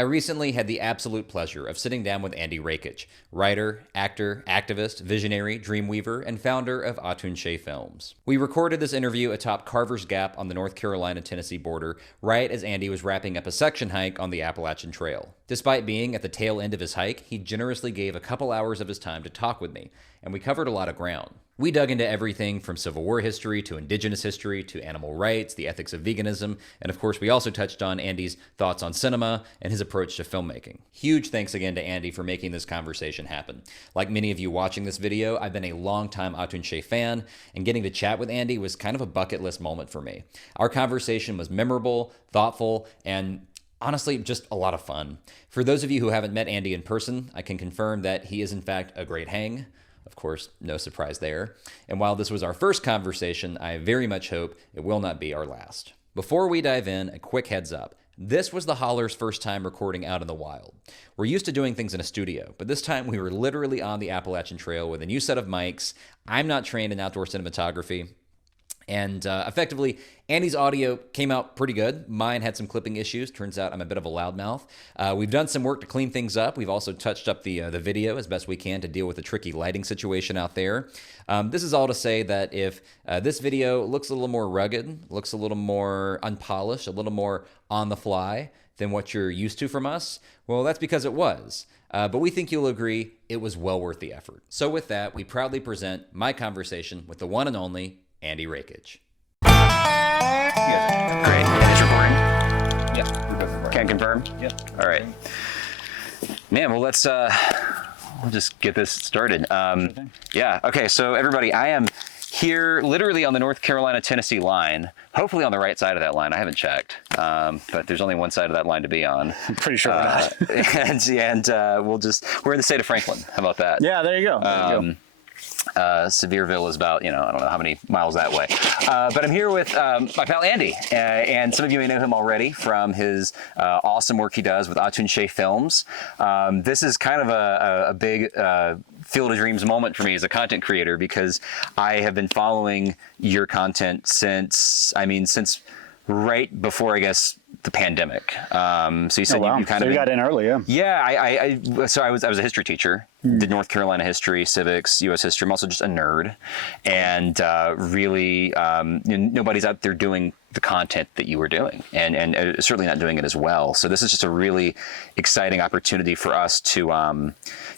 I recently had the absolute pleasure of sitting down with Andy Rakich, writer, actor, activist, visionary, dreamweaver, and founder of Atun Shei Films. We recorded this interview atop Carvers Gap on the North Carolina-Tennessee border, right as Andy was wrapping up a section hike on the Appalachian Trail. Despite being at the tail end of his hike, he generously gave a couple hours of his time to talk with me, and we covered a lot of ground. We dug into everything from Civil War history to Indigenous history to animal rights, the ethics of veganism, and of course we also touched on Andy's thoughts on cinema and his approach to filmmaking. Huge thanks again to Andy for making this conversation happen. Like many of you watching this video, I've been a longtime Atun Shei fan, and getting to chat with Andy was kind of a bucket list moment for me. Our conversation was memorable, thoughtful, and honestly, just a lot of fun. For those of you who haven't met Andy in person, I can confirm that he is in fact a great hang. Of course, no surprise there. And while this was our first conversation, I very much hope it will not be our last. Before we dive in, a quick heads up. This was the Holler's first time recording out in the wild. We're used to doing things in a studio, but this time we were literally on the Appalachian Trail with a new set of mics. I'm not trained in outdoor cinematography. And effectively, Andy's audio came out pretty good. Mine had some clipping issues. Turns out I'm a bit of a loudmouth. We've done some work to clean things up. We've also touched up the video as best we can to deal with the tricky lighting situation out there. This is all to say that if this video looks a little more rugged, looks a little more unpolished, a little more on the fly than what you're used to from us, well, that's because it was. But we think you'll agree it was well worth the effort. So with that, we proudly present my conversation with the one and only Andy Rakich. Great. It's recording? Yeah, we're good for recording. Can confirm? Yeah. All right. Man, well, we'll just get this started. Yeah, okay, so everybody, I am here literally on the North Carolina-Tennessee line, hopefully on the right side of that line. I haven't checked, but there's only one sod of that line to be on. I'm pretty sure we're not. We're in the state of Franklin. How about that? Yeah, there you go. Sevierville is about, I don't know how many miles that way. But I'm here with my pal Andy, and some of you may know him already from his awesome work he does with Atun Shei Films. This is kind of a big Field of Dreams moment for me as a content creator, because I have been following your content since right before, I guess, the pandemic. So you said you kind of got in early, yeah. Yeah, so I was a history teacher. Did North Carolina history, civics, U.S. history. I'm also just a nerd, and really nobody's out there doing the content that you were doing, and certainly not doing it as well. So this is just a really exciting opportunity for us to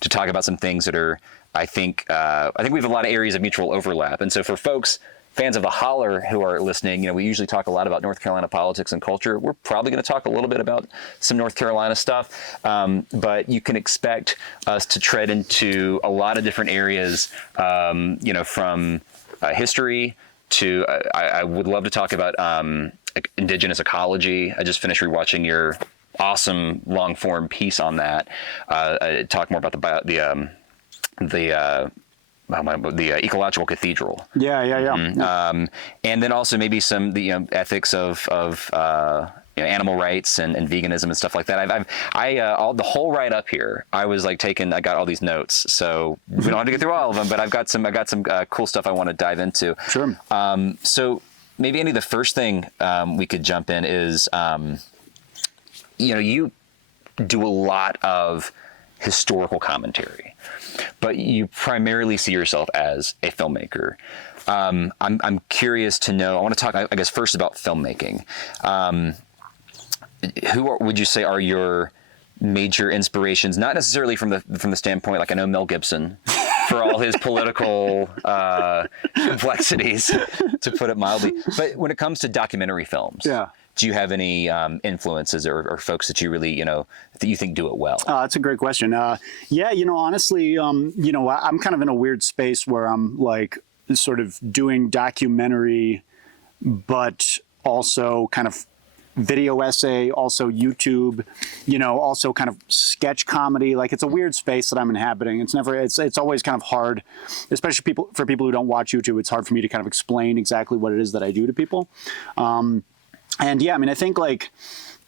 talk about some things that are, I think we have a lot of areas of mutual overlap, and so for folks, fans of the Holler who are listening, we usually talk a lot about North Carolina politics and culture. We're probably going to talk a little bit about some North Carolina stuff, but you can expect us to tread into a lot of different areas, from history to, I would love to talk about Indigenous ecology. I just finished rewatching your awesome long-form piece on that. Talk more about the ecological cathedral. Yeah. And then also maybe some the ethics of animal rights and veganism and stuff like that. The whole write up here, I got all these notes, so we don't have to get through all of them, but I got some cool stuff I want to dive into. Sure. So maybe, Andy, the first thing we could jump in is, you do a lot of historical commentary, but you primarily see yourself as a filmmaker. I'm curious to know, I want to talk, I guess, first about filmmaking. Would you say are your major inspirations? Not necessarily from the standpoint, like I know Mel Gibson, for all his political complexities, to put it mildly. But when it comes to documentary films, do you have any influences or folks that you really, that you think do it well? That's a great question. Honestly, I'm kind of in a weird space where I'm like sort of doing documentary, but also kind of video essay, also YouTube, also kind of sketch comedy. Like, it's a weird space that I'm inhabiting. It's always kind of hard, especially for people who don't watch YouTube. It's hard for me to kind of explain exactly what it is that I do to people. I think like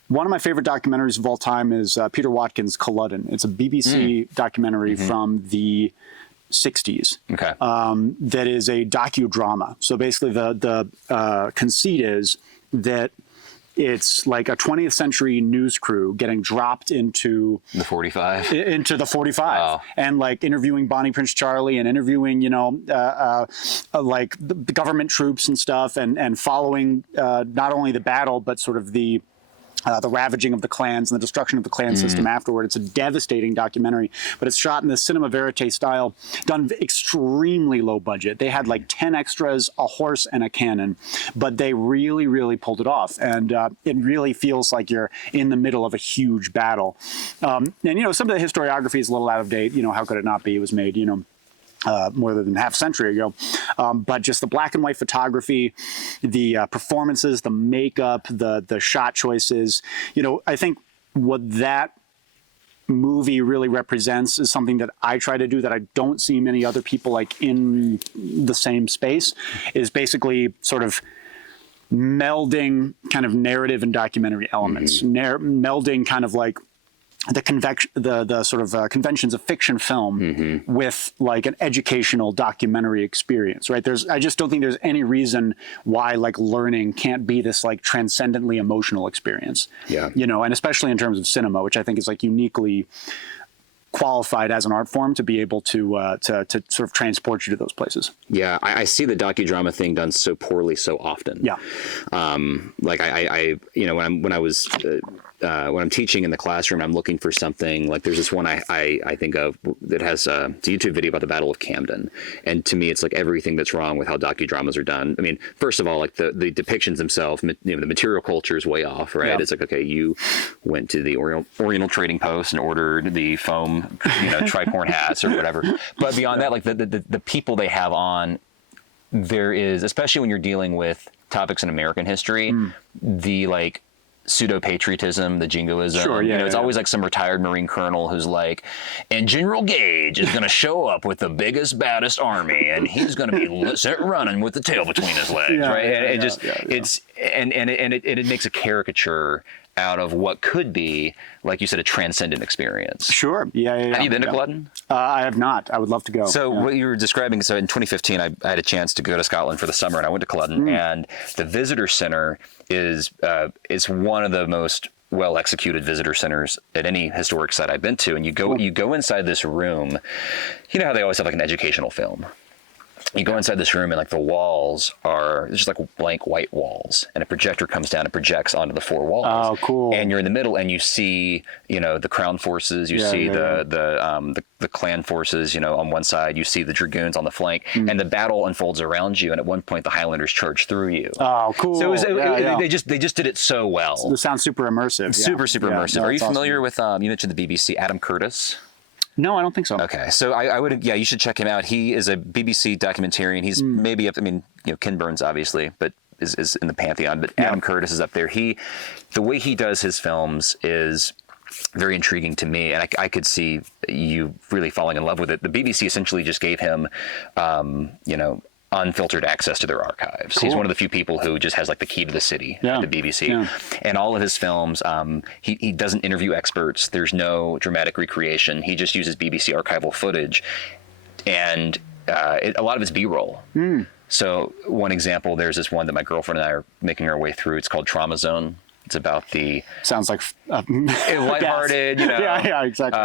one of my favorite documentaries of all time is Peter Watkins' Culloden. It's a BBC documentary from the 60s. Okay. That is a docudrama. So basically the conceit is that it's like a 20th century news crew getting dropped into The 45. Wow. And like interviewing Bonnie Prince Charlie and interviewing, like the government troops and stuff, and following not only the battle, but sort of the ravaging of the clans and the destruction of the clan system afterward. It's a devastating documentary, but it's shot in the cinema verite style, done extremely low budget. They had like 10 extras, a horse, and a cannon, but they really, really pulled it off. And it really feels like you're in the middle of a huge battle. And, some of the historiography is a little out of date. How could it not be? It was made, more than half a century ago. But just the black and white photography, the performances, the makeup, the shot choices, I think what that movie really represents is something that I try to do that I don't see many other people like in the same space, is basically sort of melding kind of narrative and documentary elements, melding kind of like the sort of conventions of fiction film with like an educational documentary experience, right? I just don't think there's any reason why like learning can't be this like transcendently emotional experience. Yeah. And especially in terms of cinema, which I think is like uniquely qualified as an art form to be able to sort of transport you to those places. Yeah, I see the docudrama thing done so poorly so often. Yeah. Like when I'm teaching in the classroom, I'm looking for something like there's this one I think of that has it's a YouTube video about the Battle of Camden, and to me it's like everything that's wrong with how docudramas are done. I mean, first of all, like the depictions themselves, the material culture is way off, right? Yeah. It's like, okay, you went to the Oriental Trading Post and ordered the foam, tricorn hats or whatever. But beyond that, like the people they have on, there is, especially when you're dealing with topics in American history, the like pseudo-patriotism, the jingoism. Sure, yeah, it's always like some retired Marine colonel who's like, and General Gage is going to show up with the biggest, baddest army, and he's going to be set running with the tail between his legs, right? And it makes a caricature out of what could be, like you said, a transcendent experience. Sure. Yeah. Have you been to Culloden? I have not. I would love to go. So what you were describing, so in 2015, I had a chance to go to Scotland for the summer, and I went to Culloden, and the visitor center is one of the most well-executed visitor centers at any historic site I've been to. And you go inside this room. You know how they always have like an educational film? You go inside this room and like the walls are just like blank white walls, and a projector comes down and projects onto the four walls. Oh, cool! And you're in the middle, and you see the Crown forces, the clan forces, on one side. You see the dragoons on the flank, and the battle unfolds around you. And at one point, the Highlanders charge through you. Oh, cool! So they just did it so well. It sounds super immersive. Super immersive. Are you familiar with you mentioned the BBC, Adam Curtis? No, I don't think so. Okay, so I would, you should check him out. He is a BBC documentarian. He's maybe up, Ken Burns obviously, but is in the pantheon. But Adam Curtis is up there. The way he does his films is very intriguing to me, and I could see you really falling in love with it. The BBC essentially just gave him, unfiltered access to their archives. Cool. He's one of the few people who just has like the key to the city at the BBC. And all of his films, he doesn't interview experts. There's no dramatic recreation. He just uses BBC archival footage, and a lot of it's B-roll. So one example, there's this one that my girlfriend and I are making our way through. It's called Trauma Zone. It's about the sounds like lighthearted, Yeah, exactly.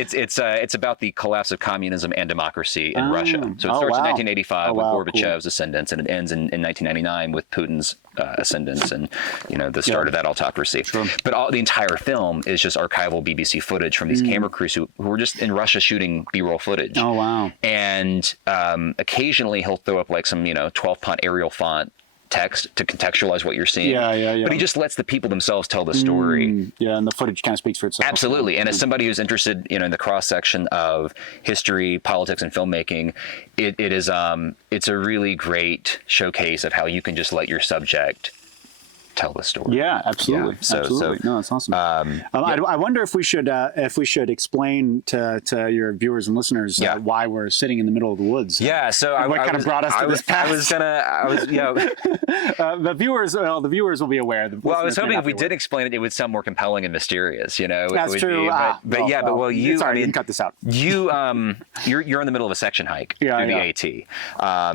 It's about the collapse of communism and democracy in Russia. So it starts in 1985 with Gorbachev's ascendance, and it ends in 1999 with Putin's ascendance and the start of that autocracy. Sure. But the entire film is just archival BBC footage from these camera crews who were just in Russia shooting B-roll footage. Oh wow! And occasionally he'll throw up like some 12-font Arial font text to contextualize what you're seeing. Yeah. But he just lets the people themselves tell the story. And the footage kind of speaks for itself. Absolutely. And as somebody who's interested, in the cross section of history, politics, and filmmaking, it's a really great showcase of how you can just let your subject tell the story. Yeah, absolutely. Yeah. Absolutely. No, that's awesome. I wonder if we should explain to your viewers and listeners why we're sitting in the middle of the woods. Yeah. So what kind of brought us to this path? The viewers will be aware. Well, I was hoping if we did explain it, it would sound more compelling and mysterious. That's true. You can cut this out. You're in the middle of a section hike through the AT,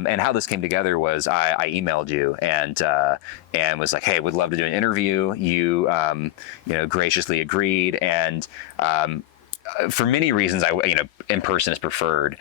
and how this came together was I emailed you and was like, hey, would love to do an interview. You, graciously agreed. And, for many reasons, in person is preferred.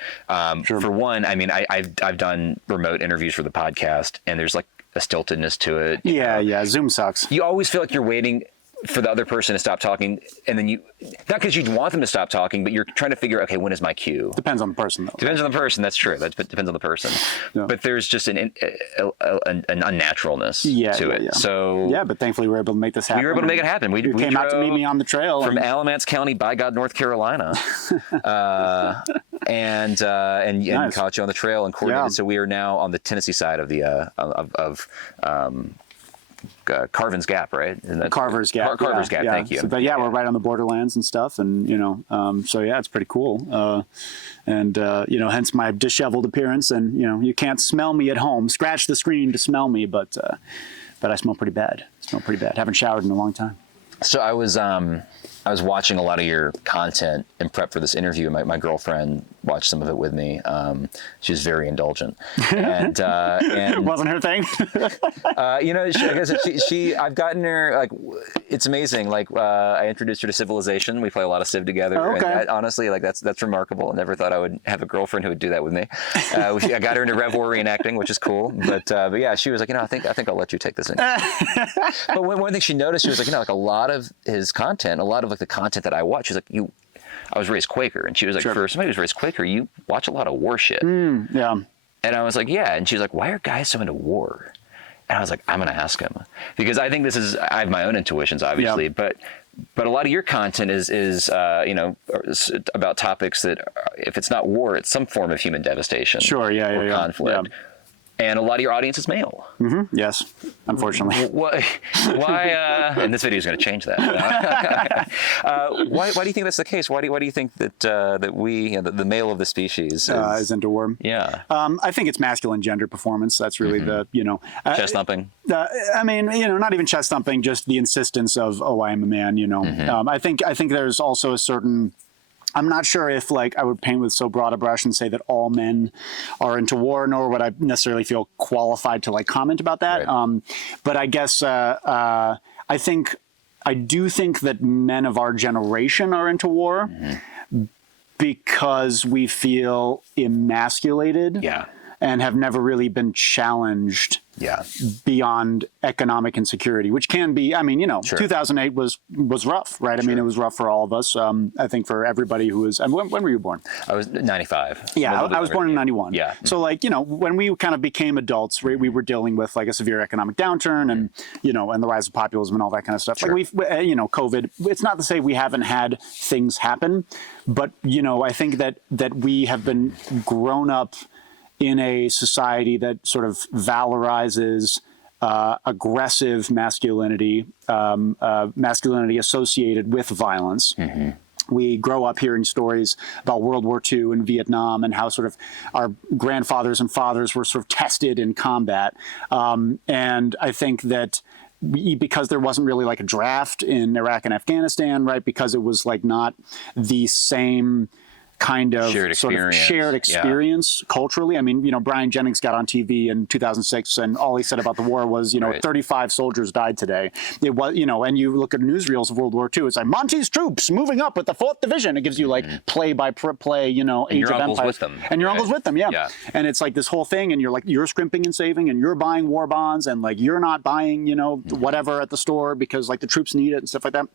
Sure. For one, I mean, I've done remote interviews for the podcast, and there's like a stiltedness to it. Yeah. Zoom sucks. You always feel like you're waiting for the other person to stop talking, and then not because you want them to stop talking, but you're trying to figure, okay, when is my cue? Depends on the person, though. Depends on the person. That's true. That depends on the person. Yeah. But there's just an unnaturalness to it. Yeah. So yeah, but thankfully we were able to make this happen. We were able to make it happen. We came out to meet me on the trail from Alamance County, by God, North Carolina, and Nice. caught you on the trail and coordinated. Yeah. So we are now on the Tennessee side of the Carvers Gap, right? Carvers Gap. Carvers Gap. Yeah. Thank you. So, but we're right on the borderlands and stuff, and so yeah, it's pretty cool. Hence my disheveled appearance, and you can't smell me at home. Scratch the screen to smell me, but I smell pretty bad. Haven't showered in a long time. So I was watching a lot of your content in prep for this interview. My girlfriend watched some of it with me. She was very indulgent, and wasn't her thing. I guess I've gotten her, like, it's amazing. Like, I introduced her to Civilization. We play a lot of Civ together. Oh, okay. And honestly, like, that's remarkable. I never thought I would have a girlfriend who would do that with me. I got her into Rev War reenacting, which is cool. But yeah, she was like, I think I'll let you take this in. But one thing she noticed, she was like, like a lot of his content, a lot of like the content that I watch, she's like, I was raised Quaker, and she was like, Sure. for somebody who's raised Quaker, you watch a lot of war shit. Yeah. And I was like, yeah. And she was like, why are guys so into war? And I was like, I'm going to ask him, because I think I have my own intuitions, obviously, Yeah. but a lot of your content is about topics that, if it's not war, it's some form of human devastation. Sure. Yeah. Or Yeah. conflict. Yeah. And a lot of your audience is male. Mm-hmm. Yes, unfortunately. Why? And this video is going to change that. Why do you think that's the case? Why do you think that we, the male of the species, is into war. Yeah. I think it's masculine gender performance. That's really the chest thumping. I mean, not even chest thumping, just the insistence of, I am a man. Mm-hmm. I think there's also a certain. I'm not sure if I would paint with so broad a brush and say that all men are into war, nor would I necessarily feel qualified to comment about that. Right. But I guess I do think that men of our generation are into war because we feel emasculated. Yeah. And have never really been challenged beyond economic insecurity, which can be, sure. 2008 was rough, right? Sure. I mean, it was rough for all of us. I think for everybody who was, when were you born? I was 95. Yeah, I was born in 91. Yeah. So when we kind of became adults, right, we were dealing with a severe economic downturn and, and the rise of populism and all that kind of stuff. Sure. COVID, it's not to say we haven't had things happen, but, I think that we have been grown up in a society that sort of valorizes aggressive masculinity, masculinity associated with violence. Mm-hmm. We grow up hearing stories about World War II and Vietnam and how sort of our grandfathers and fathers were sort of tested in combat. And I think that because there wasn't really a draft in Iraq and Afghanistan, right? Because it was not the same kind of shared experience culturally. I mean, Brian Jennings got on TV in 2006 and all he said about the war was, right. 35 soldiers died today. It was, and you look at newsreels of World War II, it's like Monty's troops moving up with the 4th Division. It gives you play by play, Age of Empires. With them. And your right. uncle's with them, yeah. And it's this whole thing and you're scrimping and saving and you're buying war bonds and you're not buying, whatever at the store because the troops need it and stuff like that.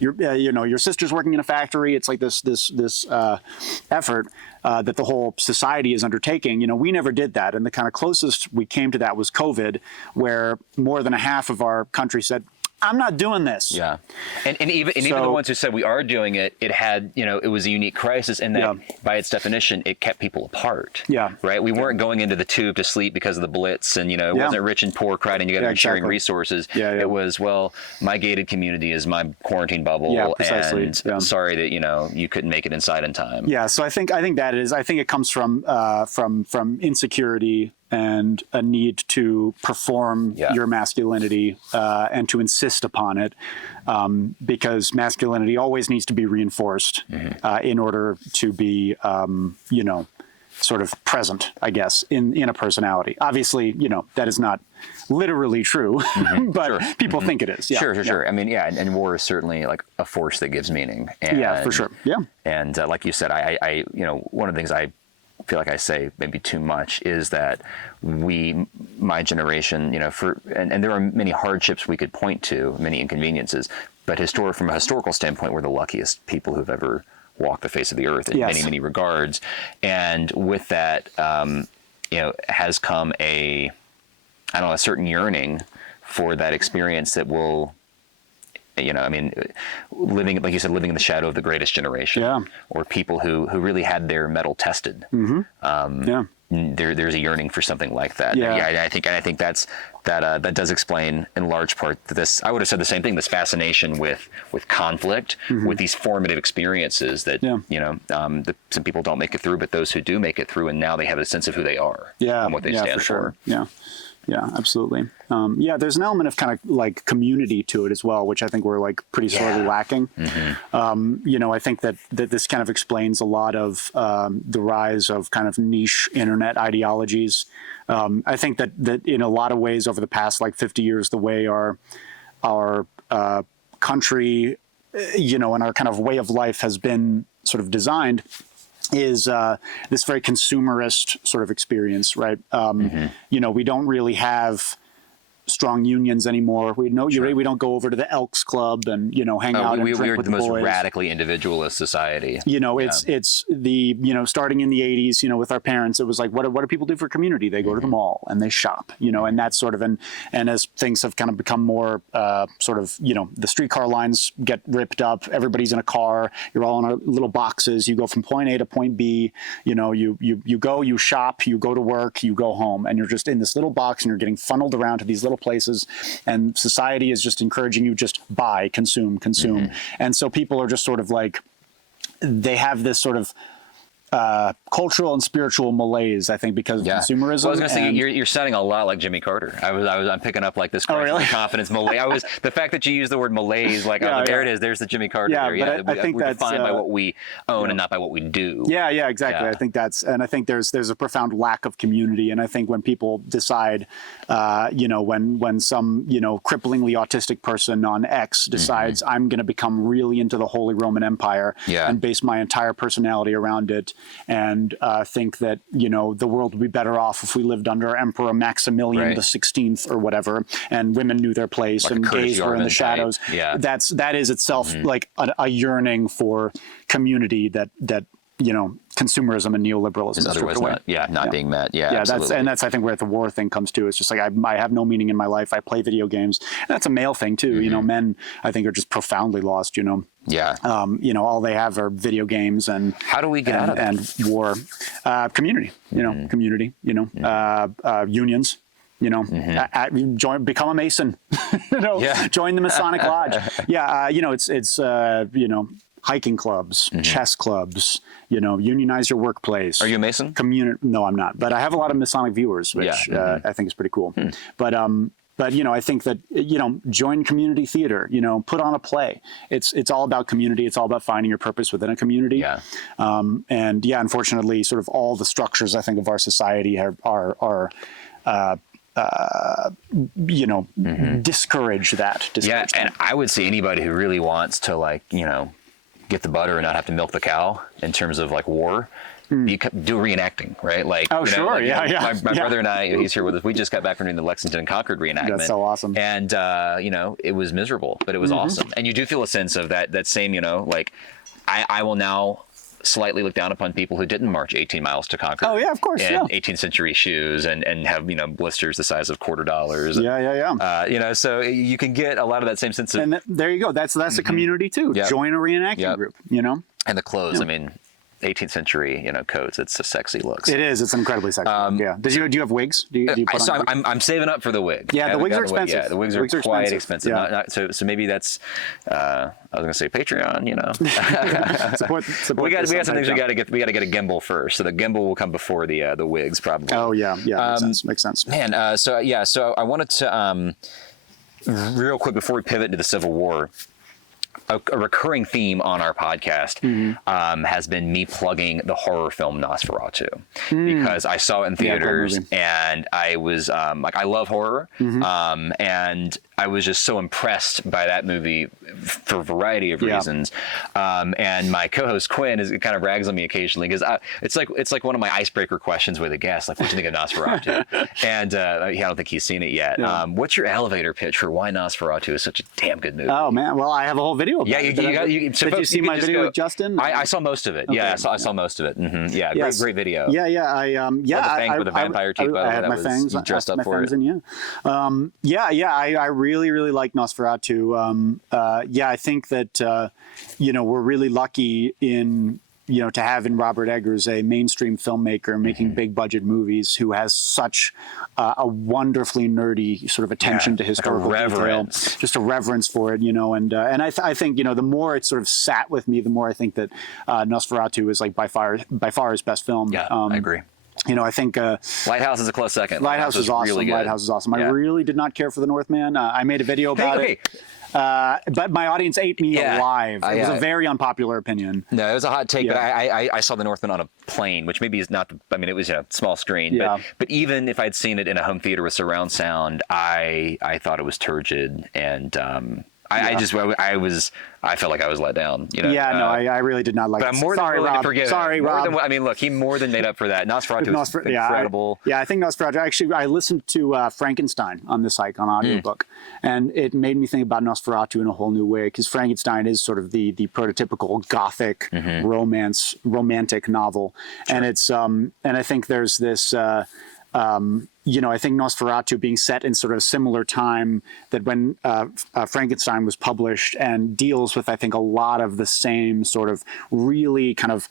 Your sister's working in a factory. It's this effort that the whole society is undertaking. We never did that, and the kind of closest we came to that was COVID, where more than a half of our country said, I'm not doing this. Yeah. And even the ones who said we are doing it, it had, it was a unique crisis in that by its definition, it kept people apart. Yeah. Right? We weren't going into the tube to sleep because of the Blitz and, it wasn't rich and poor crowding together and sharing resources. Yeah, yeah. It was, my gated community is my quarantine bubble. Yeah, precisely. And sorry that, you couldn't make it inside in time. Yeah. So I think it comes from insecurity and a need to perform your masculinity and to insist upon it because masculinity always needs to be reinforced in order to be, sort of present, I guess, in a personality. Obviously, that is not literally true, but people think it is. Yeah. Sure. I mean, and war is certainly like a force that gives meaning. And, yeah, for sure. Yeah. And like you said, I one of the things I feel like I say maybe too much is that my generation, and there are many hardships we could point to, many inconveniences, but from a historical standpoint, we're the luckiest people who've ever walked the face of the earth in many regards. And with that, has come a certain yearning for that experience that will, living, like you said, living in the shadow of the greatest generation, or people who really had their mettle tested. There's a yearning for something like that. I think that does explain in large part this. I would have said the same thing. This fascination with conflict, with these formative experiences that some people don't make it through, but those who do make it through, and now they have a sense of who they are and what they stand for. Yeah, absolutely. There's an element of kind of like community to it as well, which I think we're like pretty sorely lacking. I think that this kind of explains a lot of the rise of kind of niche internet ideologies. I think that in a lot of ways over the past like 50 years, the way our country, and our kind of way of life has been sort of designed is this very consumerist sort of experience, right? We don't really have strong unions anymore. We don't go over to the Elks Club and hang out and drink with the boys. We were the most radically individualist society. It's the starting in the 80s. With our parents, it was like, what do people do for community? They go to the mall and they shop. And that's sort of and as things have kind of become more the streetcar lines get ripped up. Everybody's in a car. You're all in our little boxes. You go from point A to point B. You go, you shop, you go to work, you go home, and you're just in this little box and you're getting funneled around to these little places, and society is just encouraging you just buy, consume. And so people are just sort of like, they have this sort of cultural and spiritual malaise, I think, because of consumerism. Well, I was going to say, you're sounding a lot like Jimmy Carter. I'm picking up like this confidence malaise. The fact that you use the word malaise, like, there it is. There's the Jimmy Carter there. I think we're that's defined by what we own and not by what we do. Yeah, exactly. I think I think there's a profound lack of community. And I think when people decide, when some, cripplingly autistic person on X decides I'm going to become really into the Holy Roman Empire and base my entire personality around it, and think that the world would be better off if we lived under Emperor Maximilian the 16th or whatever, and women knew their place, like, and gays were in the shadows. That is itself like a yearning for community that consumerism and neoliberalism is otherwise not being met. That's I think where the war thing comes to. It's just like I have no meaning in my life. I play video games. And that's a male thing too. Men I think are just profoundly lost. All they have are video games and how do we get out of that? And war, community. Community. Unions. Become a Mason. Join the Masonic Lodge. It's hiking clubs, chess clubs, unionize your workplace. Are you a Mason? No, I'm not. But I have a lot of Masonic viewers, which I think is pretty cool. But I think that, join community theater, put on a play. It's all about community. It's all about finding your purpose within a community. Unfortunately, sort of all the structures, I think, of our society are discourage that. And I would say anybody who really wants to get the butter and not have to milk the cow in terms of like war, you do reenacting, right? Like, my brother and I, he's here with us. We just got back from doing the Lexington and Concord reenactment. That's so awesome. And, it was miserable, but it was awesome. And you do feel a sense of that same, I will now slightly look down upon people who didn't march 18 miles to Concord. Oh yeah, of course. In 18th century shoes and have blisters the size of $quarter. So you can get a lot of that same sense of. And there you go. That's a community too. Join a reenacting group. And the clothes. I mean, 18th century, coats. It's a sexy look. It is. It's an incredibly sexy look. Do you have wigs? Do you put on wigs? I'm saving up for the wig. Yeah, the wigs are expensive. Yeah, the wigs are quite expensive. So maybe that's. I was going to say Patreon. support we got some things we got to get. We got to get a gimbal first. So the gimbal will come before the wigs probably. Oh yeah. Makes sense. Man. So I wanted to real quick before we pivot into the Civil War. a recurring theme on our podcast has been me plugging the horror film Nosferatu because I saw it in theaters and I was I love horror and I was just so impressed by that movie for a variety of reasons. And my co-host Quinn kind of rags on me occasionally because it's like one of my icebreaker questions with a guest, like, what do you think of Nosferatu? And I don't think he's seen it yet. What's your elevator pitch for why Nosferatu is such a damn good movie? Oh man, well I have a whole video about it. Did you see my video with Justin? I saw most of it. Okay. Yeah, I saw most of it. Yeah, great video. Yeah. I with the vampire teeth. I had my fangs. You dressed up for it. I really like Nosferatu. I think that we're really lucky in to have in Robert Eggers a mainstream filmmaker making big budget movies who has such a wonderfully nerdy sort of attention to historical detail, just a reverence for it, and I think the more it sort of sat with me, the more I think that Nosferatu is like by far his best film. Yeah, I agree. I think Lighthouse is a close second. Lighthouse is awesome. Really good. Lighthouse is awesome. I really did not care for The Northman. I made a video about it. But my audience ate me alive. It was a very unpopular opinion. No, it was a hot take, but I saw The Northman on a plane, which maybe is not, it was a small screen. But even if I'd seen it in a home theater with surround sound, I thought it was turgid and I felt like I was let down. I really did not like it. But I'm more than willing to forgive it. Sorry, Rob. Look, he more than made up for that. Nosferatu is incredible. I think Nosferatu. Actually, I listened to Frankenstein on this hike on audiobook, and it made me think about Nosferatu in a whole new way, because Frankenstein is sort of the prototypical Gothic romantic novel, and it's and I think there's this. I think Nosferatu being set in sort of a similar time that when Frankenstein was published, and deals with, I think, a lot of the same sort of really kind of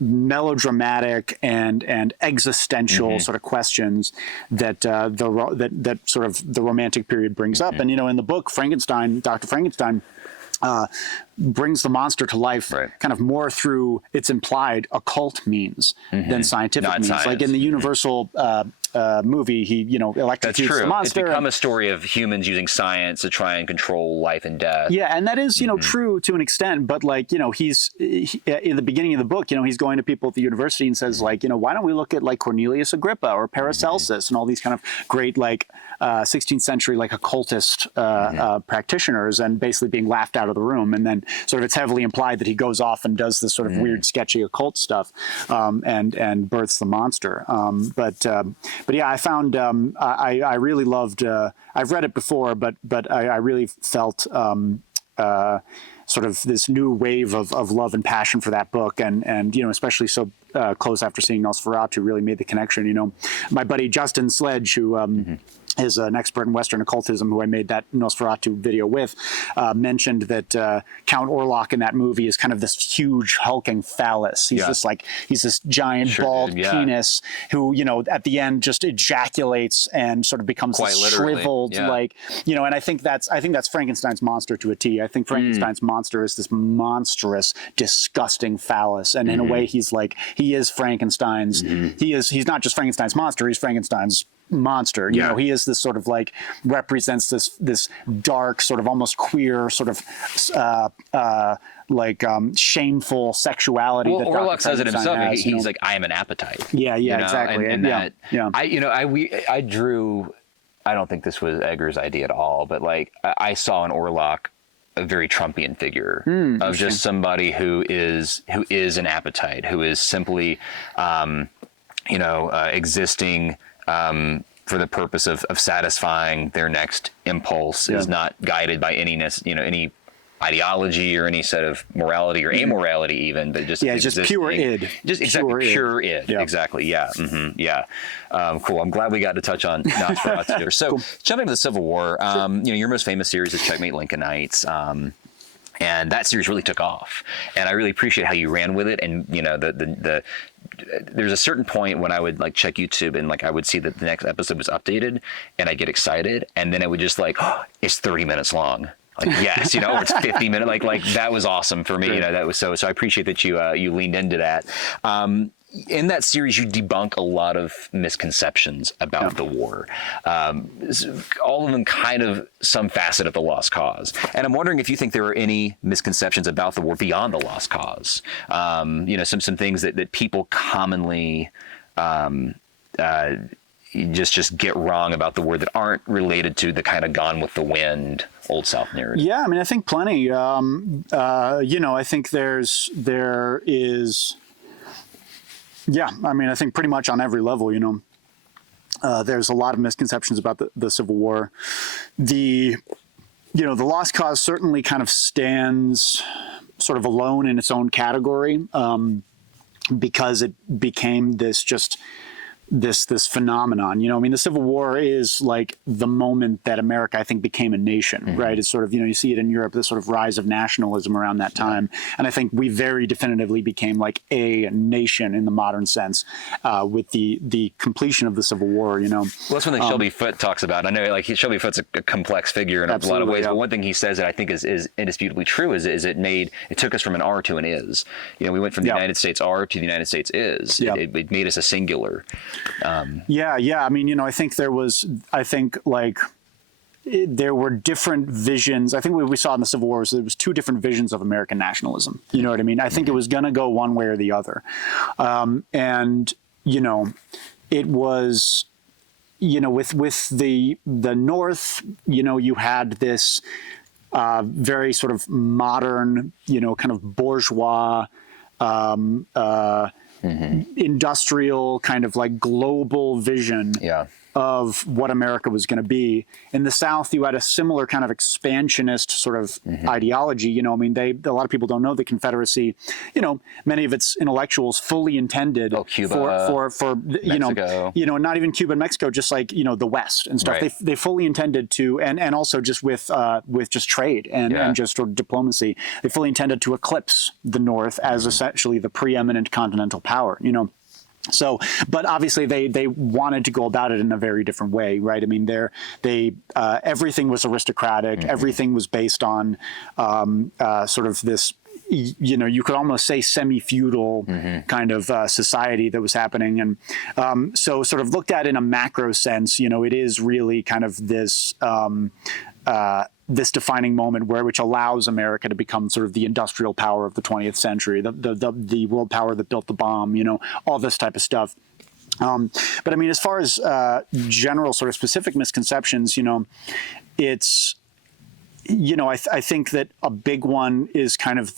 melodramatic and existential sort of questions that that sort of the Romantic period brings up. And in the book, Dr. Frankenstein brings the monster to life kind of more through its implied occult means than scientific means. Science. Like in the Universal movie, he electrocutes the monster. It's become a story of humans using science to try and control life and death. Yeah, and that is true to an extent. But he's in the beginning of the book, he's going to people at the university and says why don't we look at like Cornelius Agrippa or Paracelsus and all these kind of great 16th century occultist practitioners, and basically being laughed out of the room. And then sort of it's heavily implied that he goes off and does this sort of weird, sketchy occult stuff and births the monster. But yeah, I found I really loved. I've read it before, but I really felt sort of this new wave of love and passion for that book, and especially so close after seeing Nosferatu, really made the connection. My buddy Justin Sledge, who is an expert in Western occultism, who I made that Nosferatu video with, mentioned that Count Orlok in that movie is kind of this huge hulking phallus. He's this giant bald penis who, at the end just ejaculates and sort of becomes shriveled, and I think that's Frankenstein's monster to a T. I think Frankenstein's monster is this monstrous, disgusting phallus, and in a way, he is Frankenstein's. He's not just Frankenstein's monster. He's Frankenstein's monster. He is this sort of represents this dark, sort of almost queer, sort of shameful sexuality. Well, Orlok says it himself. He's like, I am an appetite. Exactly. I drew. I don't think this was Eggers' idea at all, but I saw in Orlok a very Trumpian figure of just somebody who is an appetite, who is simply, existing for the purpose of satisfying their next impulse, is not guided by any ideology or any set of morality or amorality even, but just pure id. Just exactly pure id. Exactly. Yeah. Cool. I'm glad we got to touch on Nosferatu. So jumping to the Civil War, your most famous series is Checkmate Lincolnites. And that series really took off, and I really appreciate how you ran with it. And there's a certain point when I would check YouTube and I would see that the next episode was updated, and I get excited, and then it would just it's 30 minutes long. Yes, or it's 50 minutes. That was awesome for me. That was so I appreciate that you leaned into that. in that series, you debunk a lot of misconceptions about the war. All of them kind of some facet of the lost cause. And I'm wondering if you think there are any misconceptions about the war beyond the lost cause. Some things that people commonly just get wrong about the war that aren't related to the kind of Gone with the Wind Old South narrative. Yeah, I mean, I think plenty. I think there is. Yeah, I mean, I think pretty much on every level, there's a lot of misconceptions about the Civil War. The lost cause certainly kind of stands sort of alone in its own category because it became this phenomenon. The Civil War is like the moment that America, I think, became a nation, right? It's sort of, you see it in Europe, this sort of rise of nationalism around that time. And I think we very definitively became like a nation in the modern sense with the completion of the Civil War, Well, that's one thing Shelby Foote talks about. I know Shelby Foote's a complex figure in a lot of ways, but one thing he says that I think is indisputably true is it took us from an R to an is. We went from the United States R to the United States is. It made us a singular. I mean, I think there were different visions. I think what we saw in the Civil War was there was two different visions of American nationalism. You know what I mean? I think it was going to go one way or the other. It was, with the North, you had this very sort of modern, kind of bourgeois, industrial kind of like global vision of what America was going to be. In the South, you had a similar kind of expansionist sort of ideology. A lot of people don't know the Confederacy. Many of its intellectuals fully intended Cuba, for Mexico. Not even Cuba and Mexico, just like the West and stuff. Right. They fully intended to, and also just with just trade and just sort of diplomacy, they fully intended to eclipse the North as essentially the preeminent continental power. So, but obviously they wanted to go about it in a very different way, right? I mean, everything was aristocratic. Everything was based on sort of this, you could almost say semi-feudal kind of society that was happening. And so sort of looked at in a macro sense, it is really kind of this this defining moment which allows America to become sort of the industrial power of the 20th century, the world power that built the bomb, all this type of stuff. But I mean, as far as general sort of specific misconceptions, it's, I think that a big one is kind of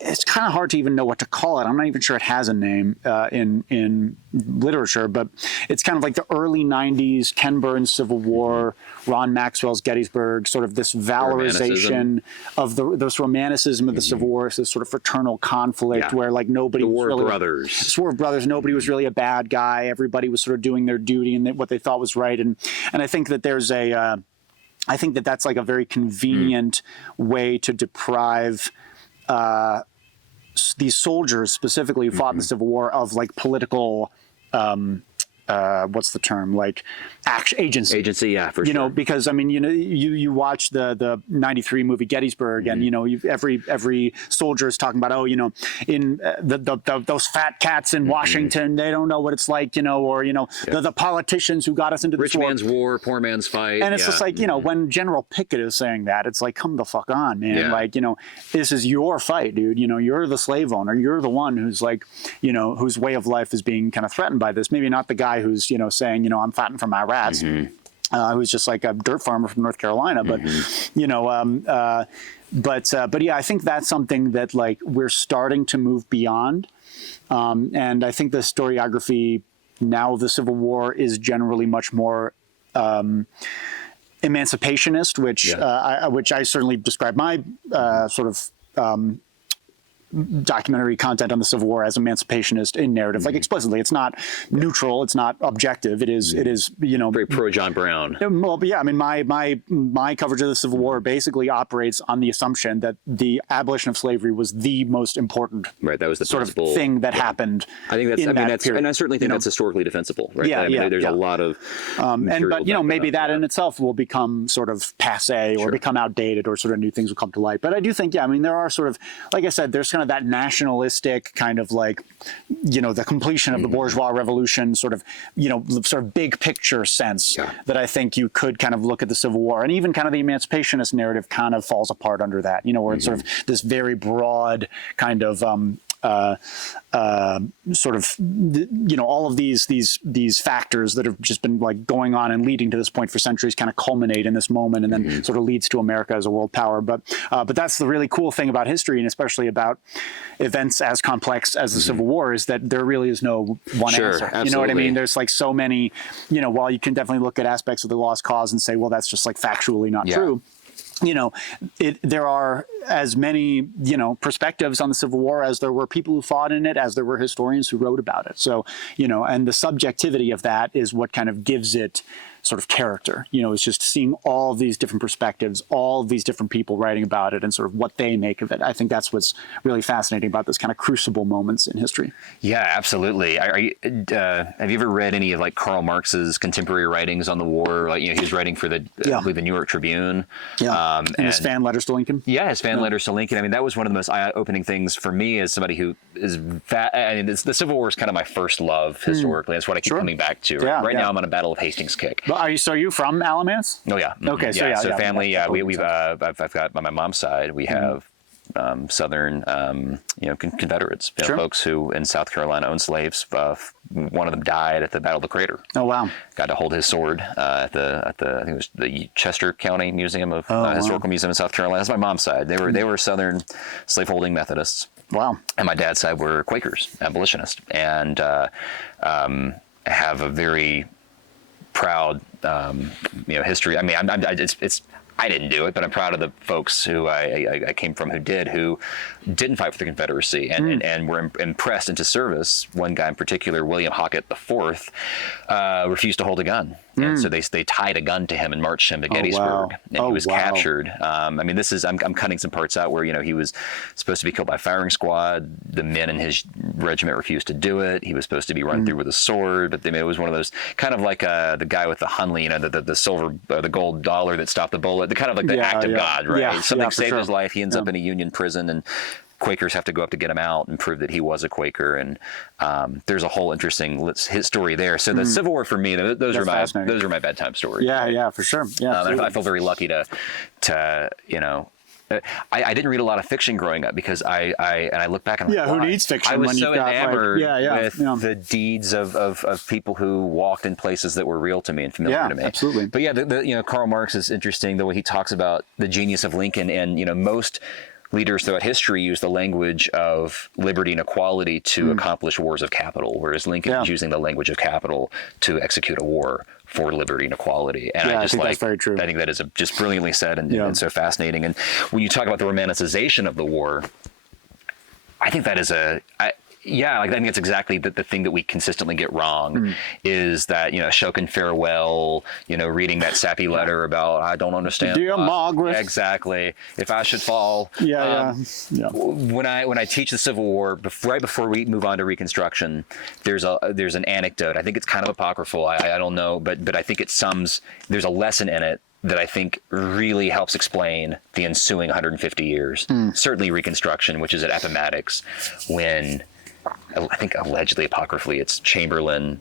it's kind of hard to even know what to call it. I'm not even sure it has a name in literature, but it's kind of like the early 90s, Ken Burns' Civil War, Ron Maxwell's Gettysburg, sort of this valorization of this romanticism of the Civil War, this sort of fraternal conflict where like nobody was really... This War of Brothers, nobody was really a bad guy. Everybody was sort of doing their duty and what they thought was right. And I think that there's I think that that's like a very convenient way to deprive these soldiers specifically who fought in the Civil War of like political, what's the term? Like agency. Agency, yeah, for sure. Because I mean, you watch the '93 movie Gettysburg, and every soldier is talking about, in those fat cats in Washington, they don't know what it's like, the politicians who got us into this rich man's war, poor man's fight. And it's just like, when General Pickett is saying that, it's like, come the fuck on, man. Yeah. Like, this is your fight, dude. You're the slave owner. You're the one who's like, whose way of life is being kind of threatened by this. Maybe not the guy who's, saying, I'm fighting for my rats. Who's just like a dirt farmer from North Carolina. But, but yeah, I think that's something that like we're starting to move beyond. And I think the historiography now of the Civil War is generally much more emancipationist, which I certainly describe my sort of documentary content on the Civil War as emancipationist in narrative, like explicitly. It's not neutral. It's not objective. It is. Very pro John Brown. Well, but yeah, I mean, my coverage of the Civil War basically operates on the assumption that the abolition of slavery was the most important, right? That was the sort principle. of thing that happened. I think that's. Period. And I certainly think that's historically defensible, right? Yeah, there's a lot of. But maybe that in itself will become sort of passé or become outdated, or sort of new things will come to light. But I do think, there are sort of, like I said, there's kind kind of that nationalistic kind of like, the completion of the bourgeois revolution sort of, sort of big picture sense that I think you could kind of look at the Civil War, and even kind of the emancipationist narrative kind of falls apart under that, where it's sort of this very broad kind of sort of, all of these factors that have just been like going on and leading to this point for centuries kind of culminate in this moment, and then sort of leads to America as a world power. But that's the really cool thing about history, and especially about events as complex as the Civil War, is that there really is no one answer. Absolutely. You know what I mean? There's like so many, while you can definitely look at aspects of the lost cause and say, well, that's just like factually not true. There are as many, perspectives on the Civil War as there were people who fought in it, as there were historians who wrote about it. So, and the subjectivity of that is what kind of gives it sort of character. It's just seeing all of these different perspectives, all of these different people writing about it, and sort of what they make of it. I think that's what's really fascinating about this kind of crucible moments in history. Yeah, absolutely. Have you ever read any of like Karl Marx's contemporary writings on the war? Like, he was writing for I believe the New York Tribune. Yeah. And his fan letters to Lincoln. Yeah, his fan letters to Lincoln. I mean, that was one of the most eye-opening things for me as somebody who is the Civil War is kind of my first love historically. That's what I keep coming back to. Right now, I'm on a Battle of Hastings kick. But are you from Alamance? Oh yeah. Okay. So family. We've I've got on my mom's side. We have Southern, Confederates, folks who in South Carolina owned slaves. One of them died at the Battle of the Crater. Oh wow! Got to hold his sword at the I think it was the Chester County Museum of Historical Museum in South Carolina. That's my mom's side. They were Southern slaveholding Methodists. Wow. And my dad's side were Quakers, abolitionists, and have a very proud history. I mean, I didn't do it, but I'm proud of the folks who I came from who didn't fight for the Confederacy and were impressed into service. One guy in particular, William Hockett IV, refused to hold a gun. And so they tied a gun to him and marched him to Gettysburg. And he was captured. I'm cutting some parts out where, he was supposed to be killed by a firing squad. The men in his regiment refused to do it. He was supposed to be run through with a sword, but it was one of those kind of like the guy with the Hunley, the silver, the gold dollar that stopped the bullet, the kind of like the act of God, right? Yeah, Something saved his life. He ends up in a Union prison, and Quakers have to go up to get him out and prove that he was a Quaker, and there's a whole interesting his story there. So the Civil War for me, those are my bedtime stories. Yeah, for sure. Yeah, I feel very lucky to I didn't read a lot of fiction growing up because I look back and who needs fiction? I was when so you've got, enamored with the deeds of people who walked in places that were real to me and familiar to me. Absolutely. But Karl Marx is interesting the way he talks about the genius of Lincoln, and most leaders throughout history use the language of liberty and equality to accomplish wars of capital, whereas Lincoln is using the language of capital to execute a war for liberty and equality. And I think that's very true. I think that is just brilliantly said and so fascinating. And when you talk about the romanticization of the war, I think that is I think it's exactly the thing that we consistently get wrong is that, Shokin Farewell, reading that sappy letter about, I don't understand. Dear Margaret. Yeah, exactly. If I should fall. When I teach the Civil War, right before we move on to Reconstruction, there's an anecdote. I think it's kind of apocryphal. I don't know, but I think there's a lesson in it that I think really helps explain the ensuing 150 years. Certainly Reconstruction, which is at Appomattox, when I think allegedly apocryphally it's Chamberlain,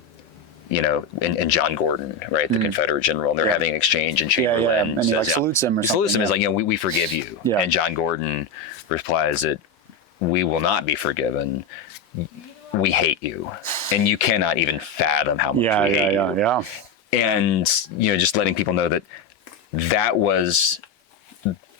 and John Gordon, right, the Confederate general, and they're having an exchange, and Chamberlain and he salutes him. Salutes him as we forgive you, and John Gordon replies that we will not be forgiven. We hate you, and you cannot even fathom how much we hate you. And just letting people know that was.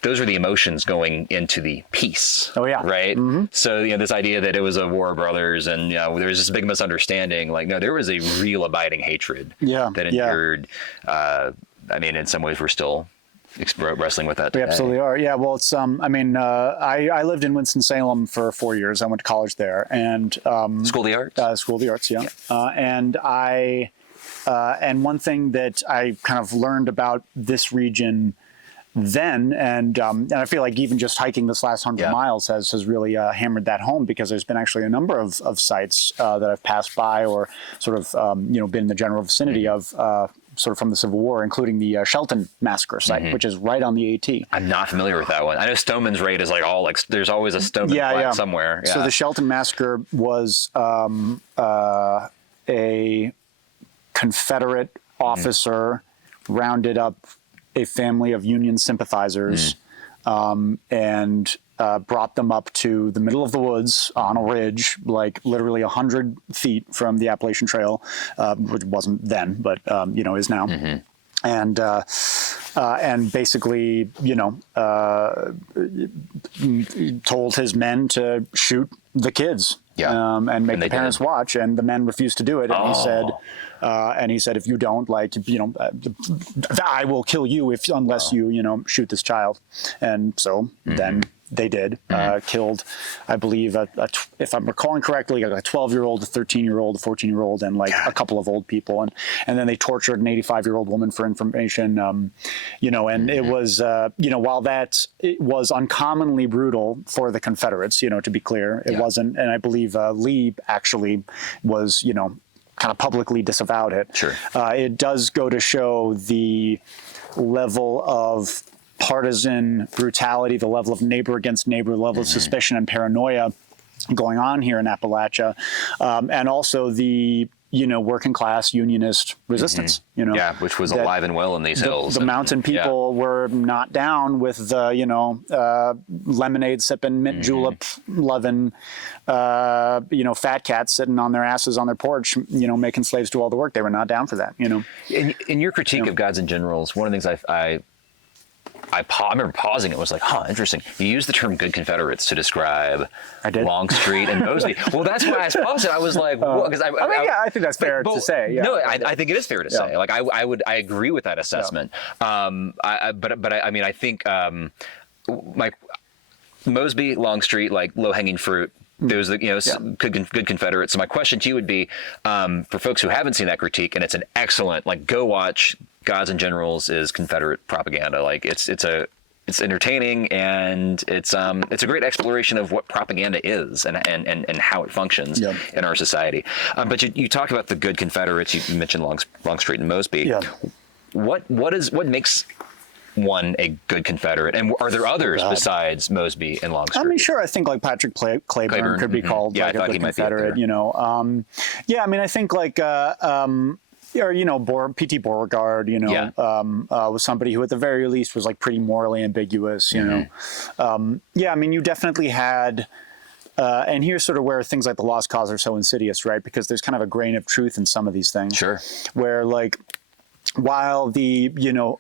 Those are the emotions going into the peace. Oh yeah. Right. So this idea that it was a war of brothers, and there was this big misunderstanding. Like, no, there was a real abiding hatred. That endured. In some ways, we're still wrestling with that today. We absolutely are. Yeah. Well, it's I lived in Winston-Salem for 4 years. I went to college there, and School of the Arts. School of the Arts. Yeah. And one thing that I kind of learned about this region then, and I feel like even just hiking this last 100 miles has really hammered that home, because there's been actually a number of sites that I've passed by or sort of been in the general vicinity of sort of from the Civil War, including the Shelton Massacre site, which is right on the AT. I'm not familiar with that one. I know Stoneman's Raid is like all like there's always a Stoneman plaque somewhere. Yeah. So the Shelton Massacre was a Confederate officer rounded up a family of Union sympathizers and brought them up to the middle of the woods on a ridge, like literally 100 feet from the Appalachian Trail, which wasn't then, but is now. And basically, told his men to shoot the kids and make the parents watch, and the men refused to do it. And he said, if you don't, I will kill you unless you shoot this child. And so then they did, killed, I believe, if I'm recalling correctly, a 12-year-old, a 13-year-old, a 14-year-old, and a couple of old people. And then they tortured an 85-year-old woman for information, and it was, while it was uncommonly brutal for the Confederates, to be clear, it wasn't. And I believe Lee actually was, kind of publicly disavowed it. Sure. It does go to show the level of partisan brutality, the level of neighbor against neighbor, the level of suspicion and paranoia going on here in Appalachia, and also the working class unionist resistance. Which was alive and well in these hills. The mountain people were not down with the lemonade sipping, mint julep loving, fat cats sitting on their asses on their porch, making slaves do all the work. They were not down for that. In your critique of Gods and Generals, one of the things I remember pausing. It was like, interesting. You used the term "good Confederates" to describe Longstreet and Mosley. Well, that's why I paused it. I was like, because I think that's fair to say. Yeah. No, I think it is fair to say. Like, I agree with that assessment. I think Mosby, Longstreet, like low-hanging fruit. Those, good Confederates. So my question to you would be, for folks who haven't seen that critique, and it's an excellent, go watch Gods and Generals is Confederate propaganda. Like it's entertaining, and it's a great exploration of what propaganda is and how it functions in our society. But you talk about the good Confederates. You mentioned Longstreet and Mosby. Yeah. What makes one a good Confederate, and are there others besides Mosby and Longstreet? I mean, sure. I think Patrick Claiborne could be called a good Confederate. I think P.T. Beauregard, was somebody who at the very least was pretty morally ambiguous. You definitely had. And here's sort of where things like the Lost Cause are so insidious, right? Because there's kind of a grain of truth in some of these things. Sure. Where while the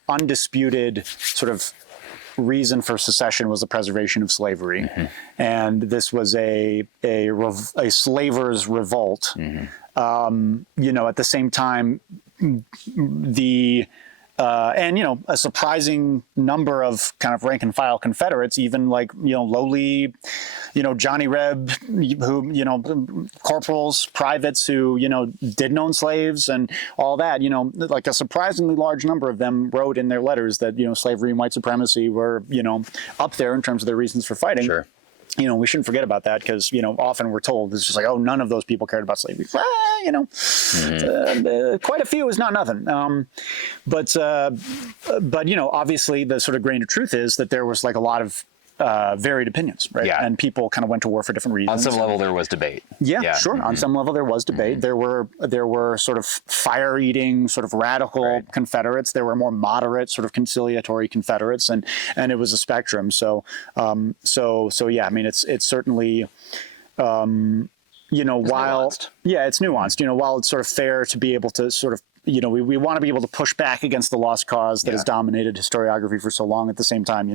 undisputed sort of reason for secession was the preservation of slavery, and this was a slavers' revolt. At the same time, a surprising number of kind of rank and file Confederates, even lowly, Johnny Reb, who, corporals, privates who, didn't own slaves and all that, a surprisingly large number of them wrote in their letters that, slavery and white supremacy were, up there in terms of their reasons for fighting. Sure. We shouldn't forget about that because, often we're told it's just none of those people cared about slavery. Quite a few is not nothing. But obviously the sort of grain of truth is that there was a lot of varied opinions, right? Yeah. And people kind of went to war for different reasons. On some level, there was debate. Yeah. Sure. On some level, there was debate. There were sort of fire-eating, sort of radical Confederates. There were more moderate, sort of conciliatory Confederates, and it was a spectrum. So yeah. I mean, it's certainly. While nuanced. It's nuanced. While it's sort of fair to be able to sort of. We want to be able to push back against the lost cause that has dominated historiography for so long. At the same time,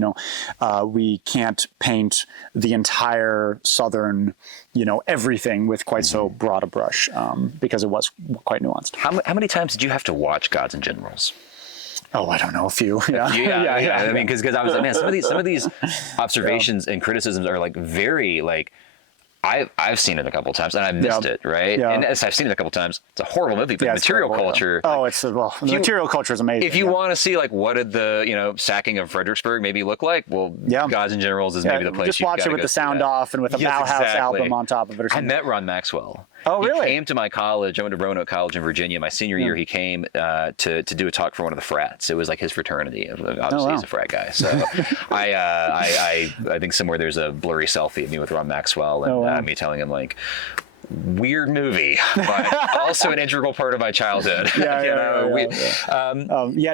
we can't paint the entire Southern, everything with quite so broad a brush because it was quite nuanced. How many times did you have to watch Gods and Generals? Oh, I don't know, a few. Yeah. I mean, because I was like, man, some of these observations and criticisms are very I've seen it a couple times and I missed it, right? Yeah. And as I've seen it a couple times, it's a horrible movie, but material culture. Oh, the material culture is amazing. If you want to see like what did the sacking of Fredericksburg maybe look like, well, Gods and Generals is maybe the place. Just watch it with the sound off and with a Bauhaus album on top of it or something. I met Ron Maxwell. Oh, really? He came to my college. I went to Roanoke College in Virginia. My senior year, he came to do a talk for one of the frats. It was like his fraternity. Obviously, he's a frat guy. So I think somewhere there's a blurry selfie of me with Ron Maxwell and me telling him like, weird movie, but also an integral part of my childhood. To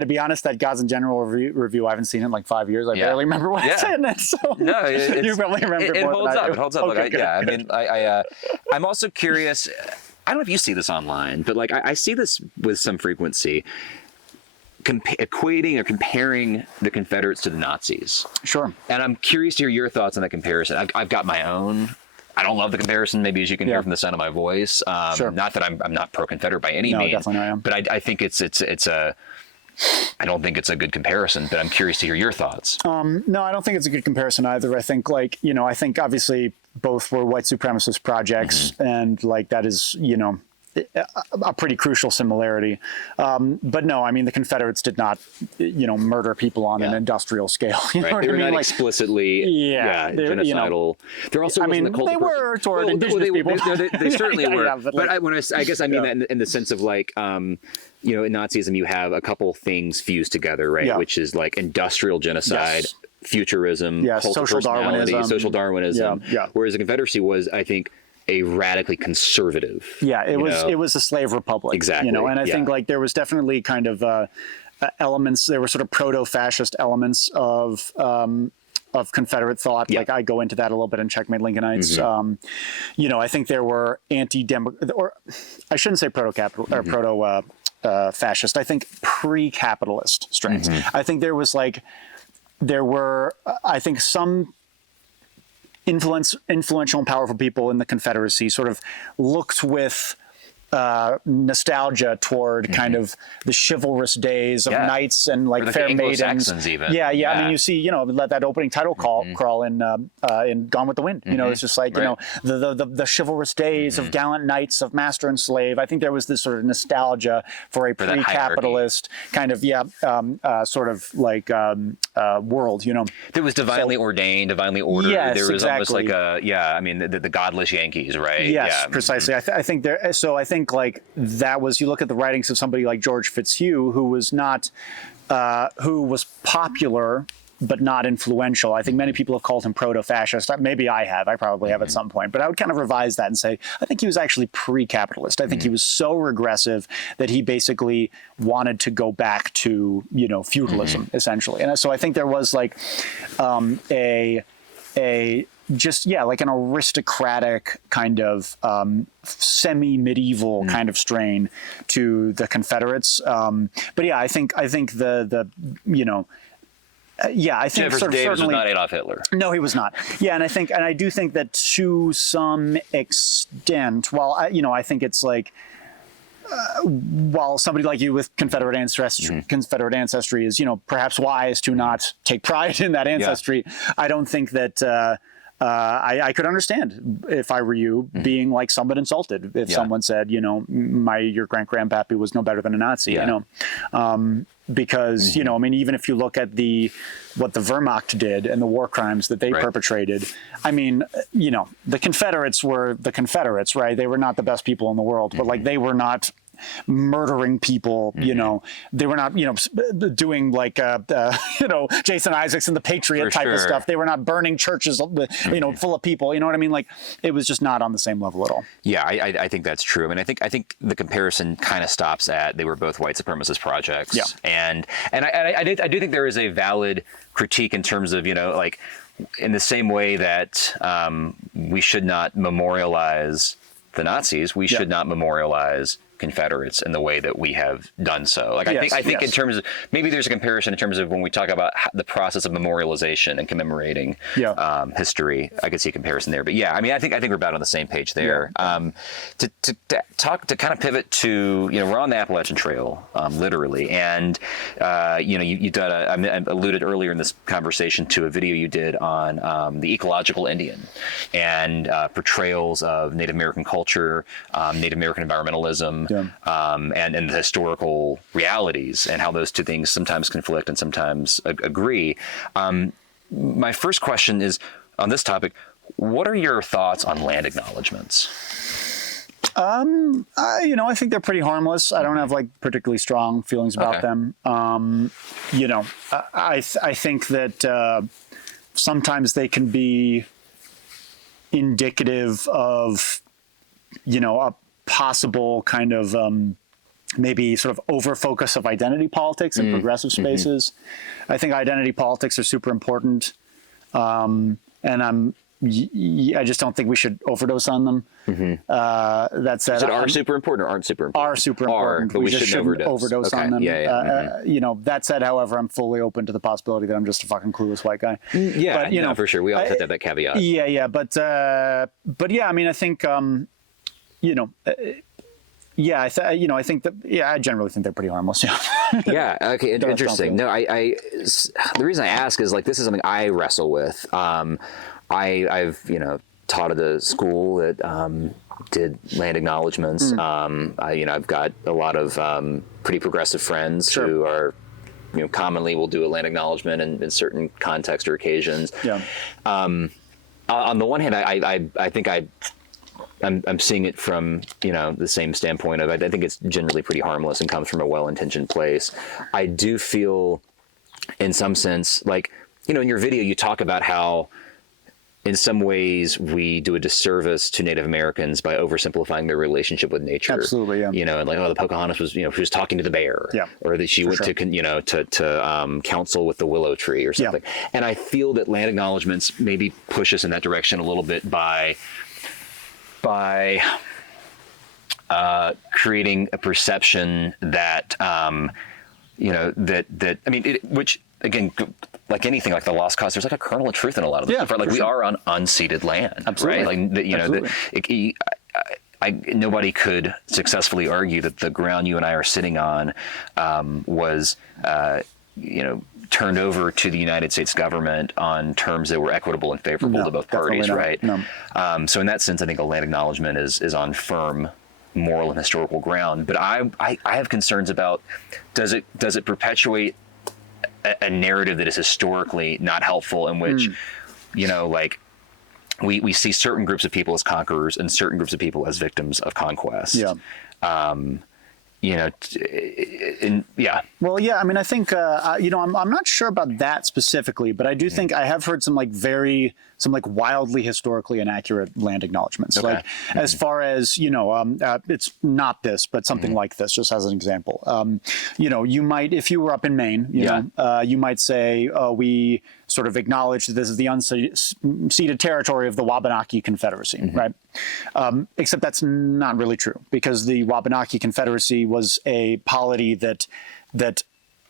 be honest, that Gods and General review, I haven't seen it in like 5 years. I barely remember what I said in it. So no, you probably remember it more holds than I up. do. It holds up. Okay, Look, I'm also curious. I don't know if you see this online, but like I see this with some frequency. Equating or comparing the Confederates to the Nazis. Sure. And I'm curious to hear your thoughts on that comparison. I've got my own. I don't love the comparison, maybe as you can hear from the sound of my voice. Sure. Not that I'm not pro-Confederate by any means. Definitely I am. But I think it's a. I don't think it's a good comparison, but I'm curious to hear your thoughts. No, I don't think it's a good comparison either. I think I think obviously both were white supremacist projects, and like that is a pretty crucial similarity. But no, I mean, the Confederates did not, murder people on an industrial scale. You know what they were I mean? not Like, explicitly genocidal. There also I mean, wasn't a cult they were toward indigenous people. They certainly were. But I guess I mean that in the sense of like, in Nazism, you have a couple things fused together, right? Which is like industrial genocide, futurism, cultural personality, social Darwinism. Whereas the Confederacy was, I think, a radically conservative. Yeah, it was a slave republic. Exactly. And I think like there was definitely kind of elements. There were sort of proto-fascist elements of Confederate thought. Like I go into that a little bit in Checkmate Lincolnites. I think there were or I shouldn't say proto-capital or proto-fascist. I think pre-capitalist strains. I think there were I think some influential and powerful people in the Confederacy sort of looked with nostalgia toward kind of the chivalrous days of knights and like fair maidens. Even. I mean, you see, that opening title crawl in Gone with the Wind. It's just like the chivalrous days of gallant knights of master and slave. I think there was this sort of nostalgia for a pre-capitalist kind of sort of like world. That was divinely ordained, divinely ordered. Yes, there was almost exactly. like I mean, the godless Yankees, right? Yes, precisely. I think there. So I think like that was. You look at the writings of somebody like George Fitzhugh, who was not, who was popular but not influential. I think many people have called him proto-fascist. Maybe I have. I probably have at some point. But I would kind of revise that and say, I think he was actually pre-capitalist. I think he was so regressive that he basically wanted to go back to, feudalism, essentially. And so I think there was like like an aristocratic kind of semi-medieval kind of strain to the Confederates. But yeah, I think I think Jefferson sort of Davis was certainly not Adolf Hitler. No, he was not. Yeah, and I do think that to some extent, while I think it's like, while somebody like you with Confederate ancestry is, perhaps wise to not take pride in that ancestry, I don't think that I could understand if I were you being like somewhat insulted if someone said, your great-grandpappy was no better than a Nazi, because, I mean, even if you look at what the Wehrmacht did and the war crimes that they perpetrated, I mean, the Confederates were the Confederates, right? They were not the best people in the world, but like they were not murdering people, they were not, doing like, Jason Isaacs and the Patriot type of stuff. They were not burning churches, full of people. You know what I mean? Like it was just not on the same level at all. Yeah, I think that's true. I mean, I think the comparison kind of stops at they were both white supremacist projects. Yeah. And I do think there is a valid critique in terms of, like in the same way that we should not memorialize the Nazis, we should not memorialize Confederates in the way that we have done so. Like I think in terms of, maybe there's a comparison in terms of when we talk about the process of memorialization and commemorating history. I could see a comparison there. But yeah, I mean, I think we're about on the same page there. To kind of pivot to, we're on the Appalachian Trail, literally, and you did I alluded earlier in this conversation to a video you did on the ecological Indian and portrayals of Native American culture, Native American environmentalism, and the historical realities, and how those two things sometimes conflict and sometimes agree. My first question is on this topic: what are your thoughts on land acknowledgements? I think they're pretty harmless. I don't have like particularly strong feelings about them. I think that sometimes they can be indicative of, a possible kind of maybe sort of over focus of identity politics in progressive spaces. I think identity politics are super important, and I just don't think we should overdose on them. That said, are super important or aren't super important? Are super important, but we just shouldn't overdose on them. That said, however, I'm fully open to the possibility that I'm just a fucking clueless white guy. But, for sure. We all have to have that caveat. But yeah, I mean, I think, I think that, I generally think they're pretty harmless. Okay. Interesting. No, the reason I ask is like, this is something I wrestle with. I've taught at a school that did land acknowledgements. I've got a lot of pretty progressive friends who are, commonly will do a land acknowledgement in certain contexts or occasions. On the one hand, I think I'm seeing it from the same standpoint of I think it's generally pretty harmless and comes from a well-intentioned place. I do feel, in some sense, like in your video you talk about how, in some ways, we do a disservice to Native Americans by oversimplifying their relationship with nature. Absolutely, yeah. And like, the Pocahontas was, she was talking to the bear, or that she went to counsel with the willow tree or something. And I feel that land acknowledgements maybe push us in that direction a little bit by creating a perception that, which again, like anything, like the lost cause, there's like a kernel of truth in a lot of this stuff. Right? Like we are on unceded land, right? Like nobody could successfully argue that the ground you and I are sitting on was, turned over to the United States government on terms that were equitable and favorable to both parties, right? No. So in that sense, I think a land acknowledgement is on firm moral and historical ground. But I have concerns about, does it perpetuate a narrative that is historically not helpful, in which, we see certain groups of people as conquerors and certain groups of people as victims of conquest. Well, I mean, I think, I'm not sure about that specifically, but I do think I have heard some wildly historically inaccurate land acknowledgements. Like as far as, it's not this, but something like this, just as an example. You might, if you were up in Maine, you might say, we sort of acknowledge that this is the unceded territory of the Wabanaki Confederacy, right? Except that's not really true, because the Wabanaki Confederacy was a polity that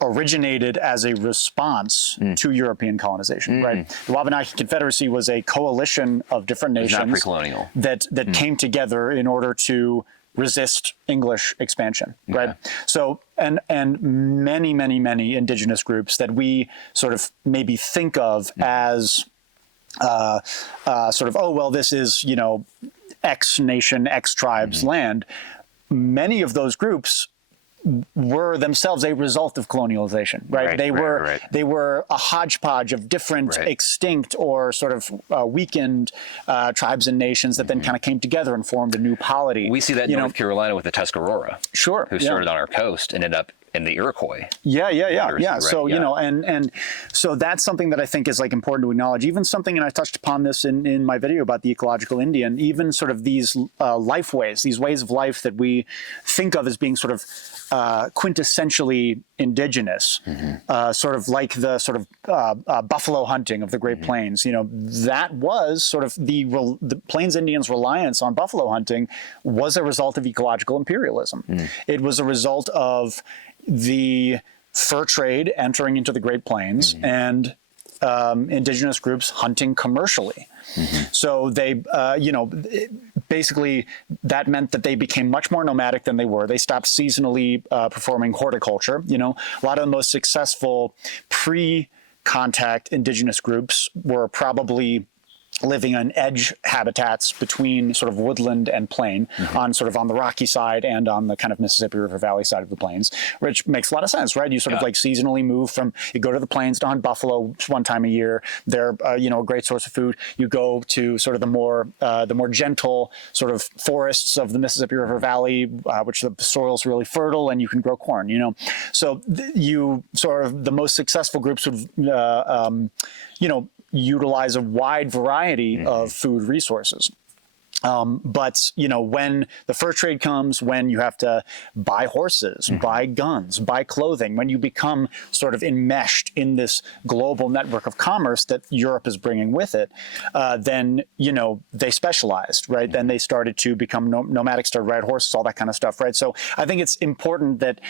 originated as a response to European colonization, right? The Wabanaki Confederacy was a coalition of different nations not pre-colonial. that came together in order to resist English expansion, right? So, and many, many, many indigenous groups that we sort of maybe think of as this is, X nation, X tribes land. Many of those groups were themselves a result of colonialization, right? They were a hodgepodge of different extinct or sort of weakened tribes and nations that then kind of came together and formed a new polity. We see that in North Carolina with the Tuscarora, who started on our coast and ended up and the Iroquois. Yeah. So, right, you know, and so that's something that I think is like important to acknowledge. Even something, and I touched upon this in my video about the ecological Indian, even sort of these life ways, these ways of life that we think of as being sort of quintessentially indigenous, sort of like the sort of buffalo hunting of the Great Plains. You know, that was sort of the Plains Indians' reliance on buffalo hunting was a result of ecological imperialism. It was a result of the fur trade entering into the Great Plains and indigenous groups hunting commercially. So they, you know, basically that meant that they became much more nomadic than they were. They stopped seasonally performing horticulture. You know, a lot of the most successful pre-contact indigenous groups were probably living on edge habitats between sort of woodland and plain on sort of on the rocky side and on the kind of Mississippi River Valley side of the plains, which makes a lot of sense, right? You sort of like seasonally move from, you go to the plains to hunt buffalo one time a year. They're, you know, a great source of food. You go to sort of the more gentle sort of forests of the Mississippi River Valley, which the soil's really fertile and you can grow corn, you know? So you sort of, the most successful groups would, you know, utilize a wide variety of food resources. But, you know, when the fur trade comes, when you have to buy horses, buy guns, buy clothing, when you become sort of enmeshed in this global network of commerce that Europe is bringing with it, then, you know, they specialized, right? Then they started to become nomadic, started to ride horses, all that kind of stuff, right? So I think it's important that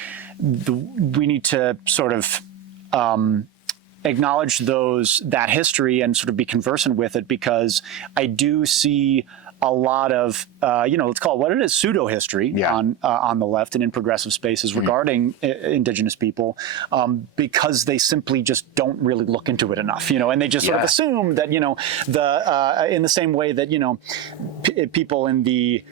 we need to sort of acknowledge that history and sort of be conversant with it, because I do see a lot of, you know, let's call it what it is, pseudo-history on the left and in progressive spaces regarding indigenous people, because they simply just don't really look into it enough, you know, and they just sort of assume that, you know, in the same way that, you know, people in the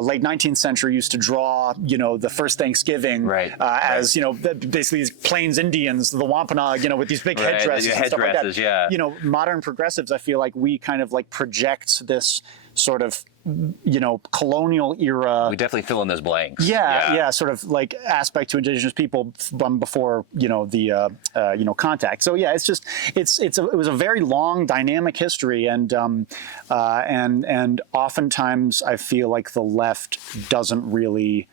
late 19th century used to draw, you know, the first Thanksgiving as, you know, basically these Plains Indians, the Wampanoag, you know, with these big headdresses and stuff like that. You know, modern progressives, I feel like we kind of like project this sort of, you know, colonial era. We definitely fill in those blanks. Sort of like aspect to indigenous people before, you know, the, you know, contact. So yeah, it's just, it was a very long dynamic history, and oftentimes I feel like the left doesn't really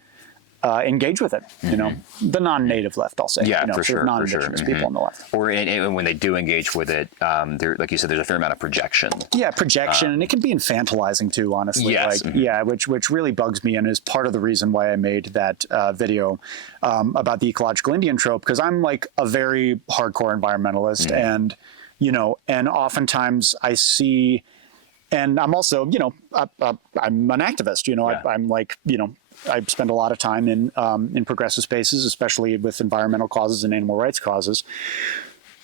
engage with it, you know, the non-native left, I'll say, you know, for sure, non-indigenous people on the left. Or when they do engage with it, there, like you said, there's a fair amount of projection. Yeah, projection, and it can be infantilizing too, honestly. Yes. Like, which really bugs me, and is part of the reason why I made that video about the ecological Indian trope, because I'm like a very hardcore environmentalist, and, you know, and oftentimes I see, and I'm also, you know, I'm an activist, you know, I'm like, you know, I spend a lot of time in progressive spaces, especially with environmental causes and animal rights causes.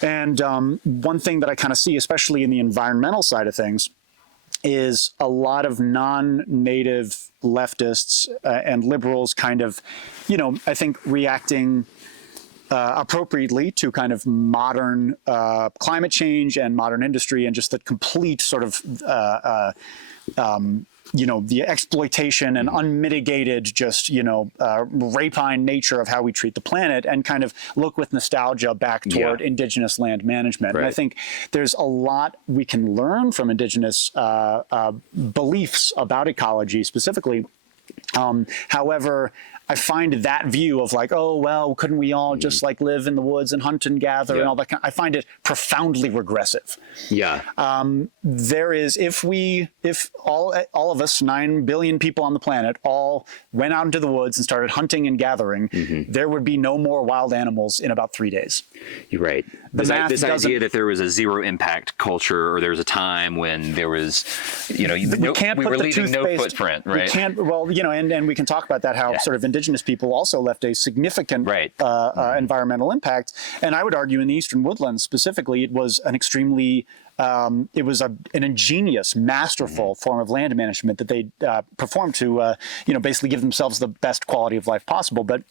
And one thing that I kind of see, especially in the environmental side of things, is a lot of non-native leftists and liberals kind of, you know, I think reacting appropriately to kind of modern climate change and modern industry, and just the complete sort of you know, the exploitation and unmitigated just, you know, rapine nature of how we treat the planet, and kind of look with nostalgia back toward indigenous land management. And I think there's a lot we can learn from indigenous beliefs about ecology specifically. However, I find that view of like, oh, well, couldn't we all just like live in the woods and hunt and gather and all that kind, I find it profoundly regressive. There is, if all of us, 9 billion people on the planet, all went out into the woods and started hunting and gathering, there would be no more wild animals in about 3 days. You're right. This idea that there was a zero impact culture, or there was a time when there was, you know, we were leaving no footprint, right? We can't, well, you know, and we can talk about that, how sort of indigenous people also left a significant environmental impact. And I would argue in the Eastern Woodlands specifically, it was an extremely it was an ingenious, masterful form of land management that they performed to, you know, basically give themselves the best quality of life possible. But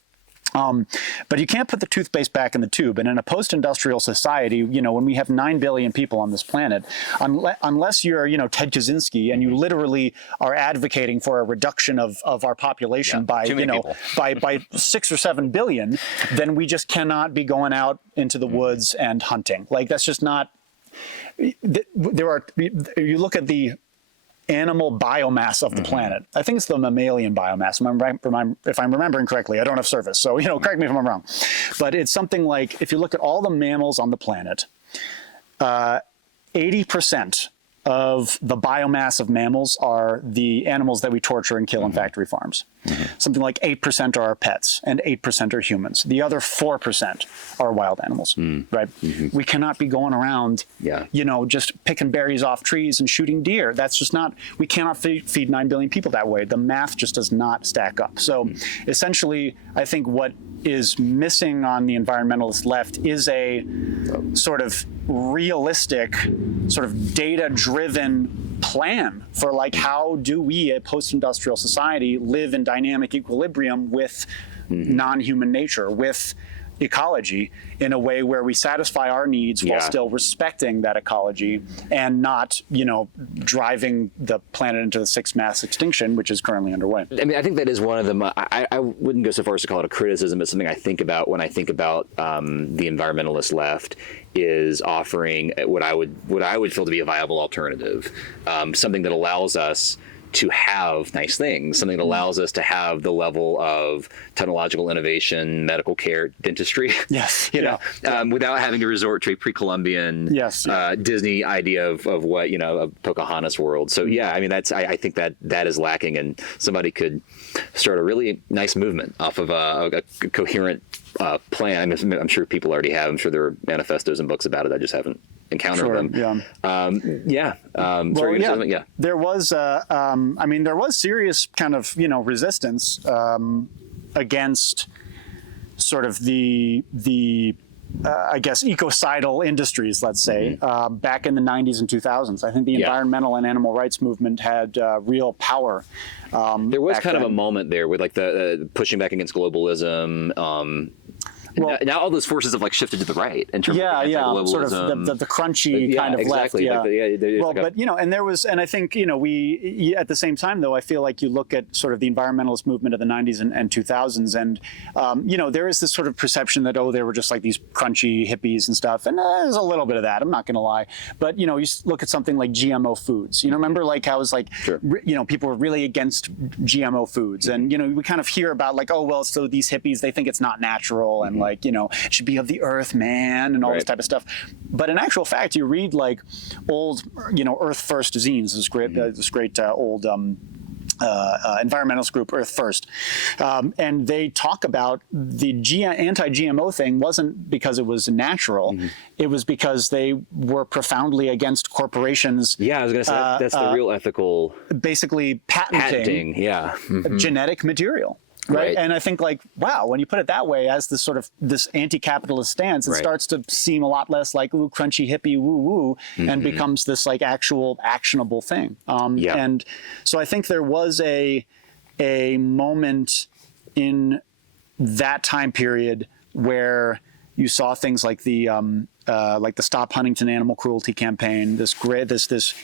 But you can't put the toothpaste back in the tube. And in a post-industrial society, when we have 9 billion people on this planet, unless you're, Ted Kaczynski and you literally are advocating for a reduction of our population by 6 or 7 billion, then we just cannot be going out into the woods and hunting. Like, that's just not. You look at the animal biomass of the planet. I think it's the mammalian biomass. If I'm remembering correctly, I don't have service, so correct me if I'm wrong. But it's something like, if you look at all the mammals on the planet, 80% of the biomass of mammals are the animals that we torture and kill in factory farms. Something like 8% are our pets, and 8% are humans. The other 4% are wild animals, right? We cannot be going around, just picking berries off trees and shooting deer. That's just not, we cannot feed 9 billion people that way. The math just does not stack up. So essentially, I think what is missing on the environmentalist left is a sort of realistic, sort of data-driven plan for, like, how do we, a post-industrial society, live in dynamic equilibrium with non-human nature, with ecology, in a way where we satisfy our needs while still respecting that ecology and not, driving the planet into the sixth mass extinction, which is currently underway. I mean, I think that is one of them. I wouldn't go so far as to call it a criticism, but something I think about when I think about the environmentalist left is offering what I would feel to be a viable alternative, something that allows us to have nice things, something that allows us to have the level of technological innovation, medical care, dentistry, without having to resort to a pre-Columbian Disney idea of what, a Pocahontas world. So I mean, I think that is lacking, and somebody could start a really nice movement off of a coherent plan. I'm sure people already have. I'm sure there are manifestos and books about it. I just haven't encountered them. There was, there was serious kind of, resistance against sort of the I guess, ecocidal industries, let's say, back in the 90s and 2000s. I think the environmental and animal rights movement had real power. There was kind of a moment there with, like, the pushing back against globalism. Now all those forces have, like, shifted to the right in terms of anti-globalism. Sort of the crunchy kind of left. And there was, and I think, we, at the same time, though, I feel like you look at sort of the environmentalist movement of the 90s and 2000s, and, there is this sort of perception that, they were just like these crunchy hippies and stuff, and there's a little bit of that, I'm not going to lie. But, you look at something like GMO foods, remember, like, how it was like, people were really against GMO foods, and, we kind of hear about, like, so these hippies, they think it's not natural, and, like, it should be of the earth, man, and all this type of stuff. But in actual fact, you read, like, old, Earth First zines, this great old environmentalist group, Earth First, and they talk about the anti-GMO thing wasn't because it was natural, it was because they were profoundly against corporations. Yeah, I was going to say that's the real ethical. Basically, patenting genetic material. Right. And I think, like, wow, when you put it that way, as this sort of this anti-capitalist stance, it starts to seem a lot less like, ooh, crunchy hippie, woo woo, and becomes this, like, actual actionable thing. And so I think there was a moment in that time period where you saw things like the Stop Huntington Animal Cruelty campaign, this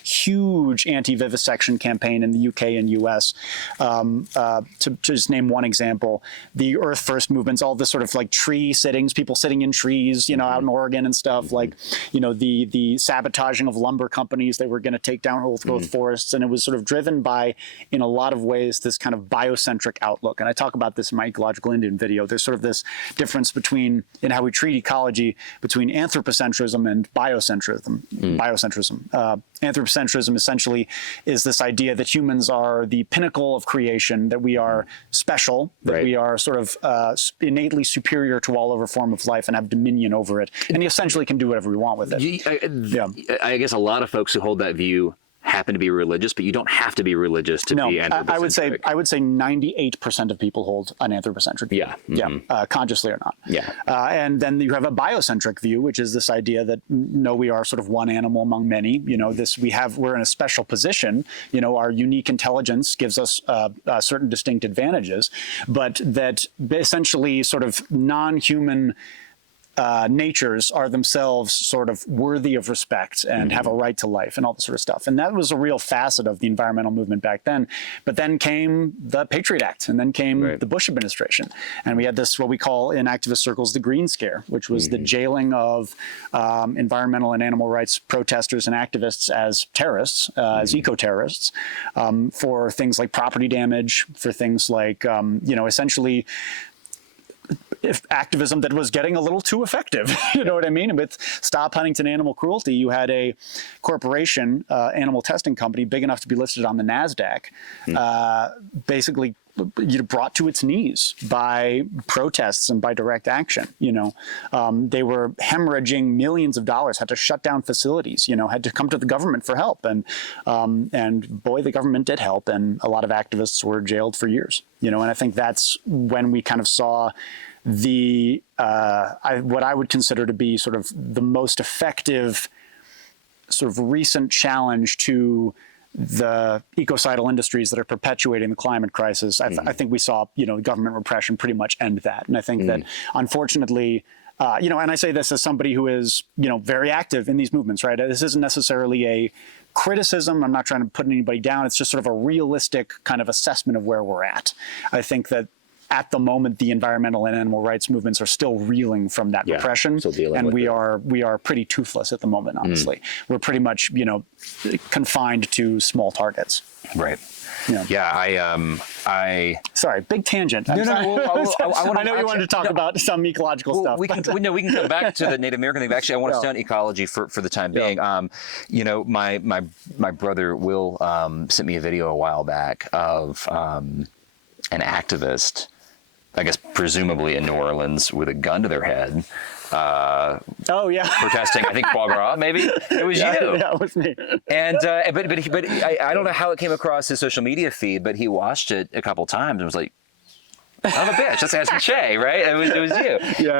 huge anti-vivisection campaign in the UK and US. To just name one example, the Earth First movements, all this sort of, like, tree sittings, people sitting in trees, out in Oregon and stuff, like, the sabotaging of lumber companies that were going to take down old growth forests. And it was sort of driven by, in a lot of ways, this kind of biocentric outlook. And I talk about this in my Ecological Indian video. There's sort of this difference in how we treat ecology between anthropocentrism and biocentrism. Anthropocentrism essentially is this idea that humans are the pinnacle of creation, that we are special, that we are sort of innately superior to all other form of life and have dominion over it, and essentially can do whatever we want with it. I guess a lot of folks who hold that view happen to be religious, but you don't have to be religious to be anthropocentric. I would say 98% of people hold an anthropocentric view. Consciously or not. And then you have a biocentric view, which is this idea that no, we are sort of one animal among many. We're in a special position. Our unique intelligence gives us certain distinct advantages, but that essentially sort of non-human natures are themselves sort of worthy of respect and have a right to life and all this sort of stuff. And that was a real facet of the environmental movement back then. But then came the Patriot Act, and then came the Bush administration. And we had this, what we call in activist circles, the Green Scare, which was the jailing of environmental and animal rights protesters and activists as terrorists, as eco-terrorists, for things like property damage, for things like, essentially activism that was getting a little too effective. You know what I mean? With Stop Huntington Animal Cruelty, you had a corporation, animal testing company, big enough to be listed on the NASDAQ, basically brought to its knees by protests and by direct action. They were hemorrhaging millions of dollars, had to shut down facilities, had to come to the government for help. And boy, the government did help. And a lot of activists were jailed for years, and I think that's when we kind of saw what I would consider to be sort of the most effective sort of recent challenge to the ecocidal industries that are perpetuating the climate crisis. I think we saw, government repression pretty much end that. And I think that, unfortunately, and I say this as somebody who is, very active in these movements, right? This isn't necessarily a criticism. I'm not trying to put anybody down. It's just sort of a realistic kind of assessment of where we're at. I think that at the moment, the environmental and animal rights movements are still reeling from that repression, and we are pretty toothless at the moment. Honestly, we're pretty much confined to small targets. Right. Sorry, big tangent. I know you wanted to talk about some ecological stuff. We can come back to the Native American thing. But actually, I want to stay on ecology for the time being. My brother Will sent me a video a while back of an activist, I guess presumably in New Orleans, with a gun to their head. Protesting, I think foie gras, maybe it was you. Yeah, it was me. And but I don't know how it came across his social media feed, but he watched it a couple times and was like, "I'm a bitch." That's Atun Shei, right? It was you.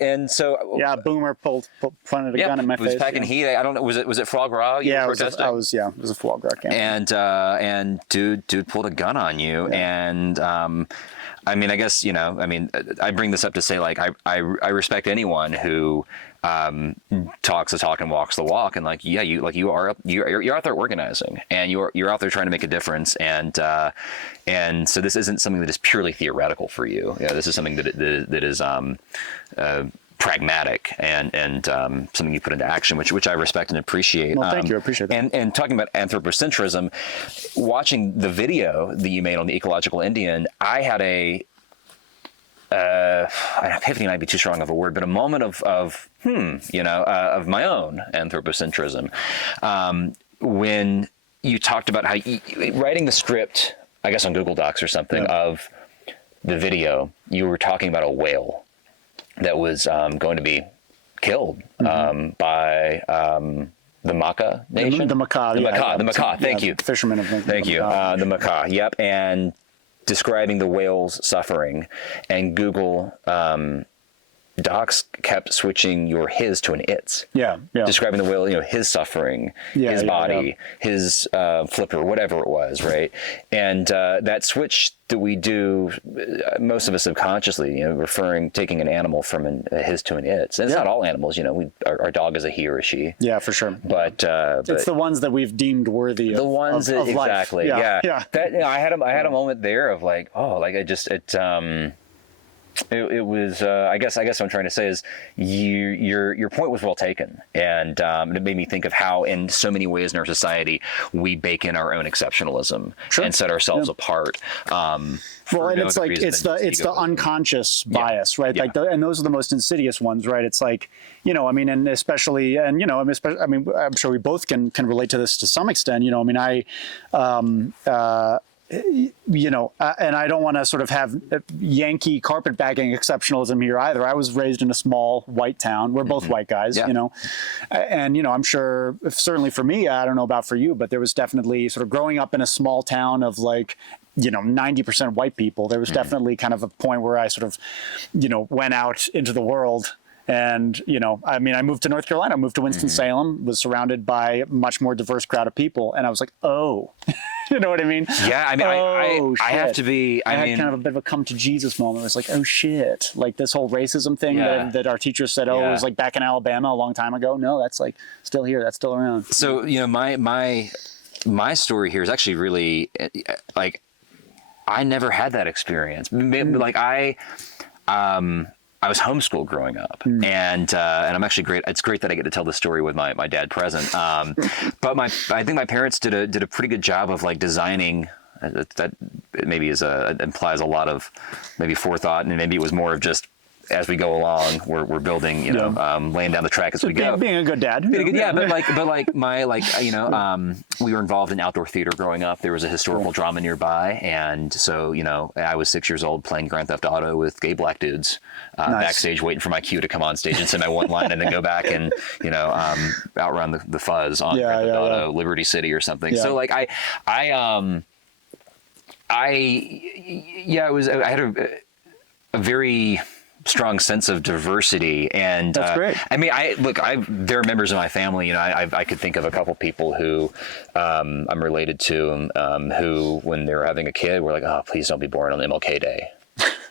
And so Boomer pointed a gun in my face. It was packing heat. I don't know. Was it foie gras? You were protesting? It was a foie gras campaign. And dude pulled a gun on you, and. I mean, I guess, I bring this up to say, like, I respect anyone who talks the talk and walks the walk, and you're out there organizing, and you're out there trying to make a difference, and so this isn't something that is purely theoretical for you. This is something that is pragmatic and something you put into action, which I respect and appreciate. Well, thank you. I appreciate that. And talking about anthropocentrism, watching the video that you made on the ecological Indian, I had epiphany might be too strong of a word, but a moment of my own anthropocentrism. When you talked about how writing the script, I guess on Google Docs or something, of the video, you were talking about a whale that was going to be killed by the Maka Nation? The Maka. The Maka. Thank you. Fishermen of the Thank you. The Maka. Yep. And describing the whale's suffering. And Google Docs kept switching your his to an its. Yeah. Describing the whale, his suffering, his body, his flipper, whatever it was, right? And that switch that we do, most of us subconsciously, taking an animal from a his to an its. And it's not all animals, our dog is a he or a she. Yeah, for sure. But it's the ones that we've deemed worthy of exactly. Life. Yeah. That, I had a moment there of like, it was. I guess what I'm trying to say is, your point was well taken, and it made me think of how, in so many ways in our society, we bake in our own exceptionalism and set ourselves apart. And it's like it's the unconscious bias, right? Yeah. And those are the most insidious ones, right? It's like, and especially, I'm sure we both can relate to this to some extent. and I don't want to sort of have Yankee carpetbagging exceptionalism here either. I was raised in a small white town. We're both white guys, and I'm sure, certainly for me, I don't know about for you, but there was definitely sort of growing up in a small town of like, 90% white people. There was definitely kind of a point where I sort of, went out into the world. And, I moved to North Carolina, moved to Winston-Salem, was surrounded by a much more diverse crowd of people. And I was like, oh, you know what I mean? Yeah, I have to be, I had kind of a bit of a come to Jesus moment. It was like, oh shit, like this whole racism thing that our teachers said, it was like back in Alabama a long time ago. No, that's like still here. That's still around. So, my story here is actually really like, I never had that experience. Like I was homeschooled growing up, and I'm actually great. It's great that I get to tell this story with my dad present. But I think my parents did a pretty good job of like designing. That maybe implies a lot of maybe forethought, and maybe it was more of just as we go along, we're building, laying down the track as we go. Being a good dad. We were involved in outdoor theater growing up. There was a historical drama nearby, and so I was 6 years old playing Grand Theft Auto with gay black dudes backstage, waiting for my cue to come on stage and say my one line, and then go back and outrun the fuzz on Grand Theft Auto, Liberty City or something. Yeah. So like I had a very strong sense of diversity, and that's great. There are members of my family. I could think of a couple people who I'm related to, who when they were having a kid were like, "Oh, please don't be born on MLK Day."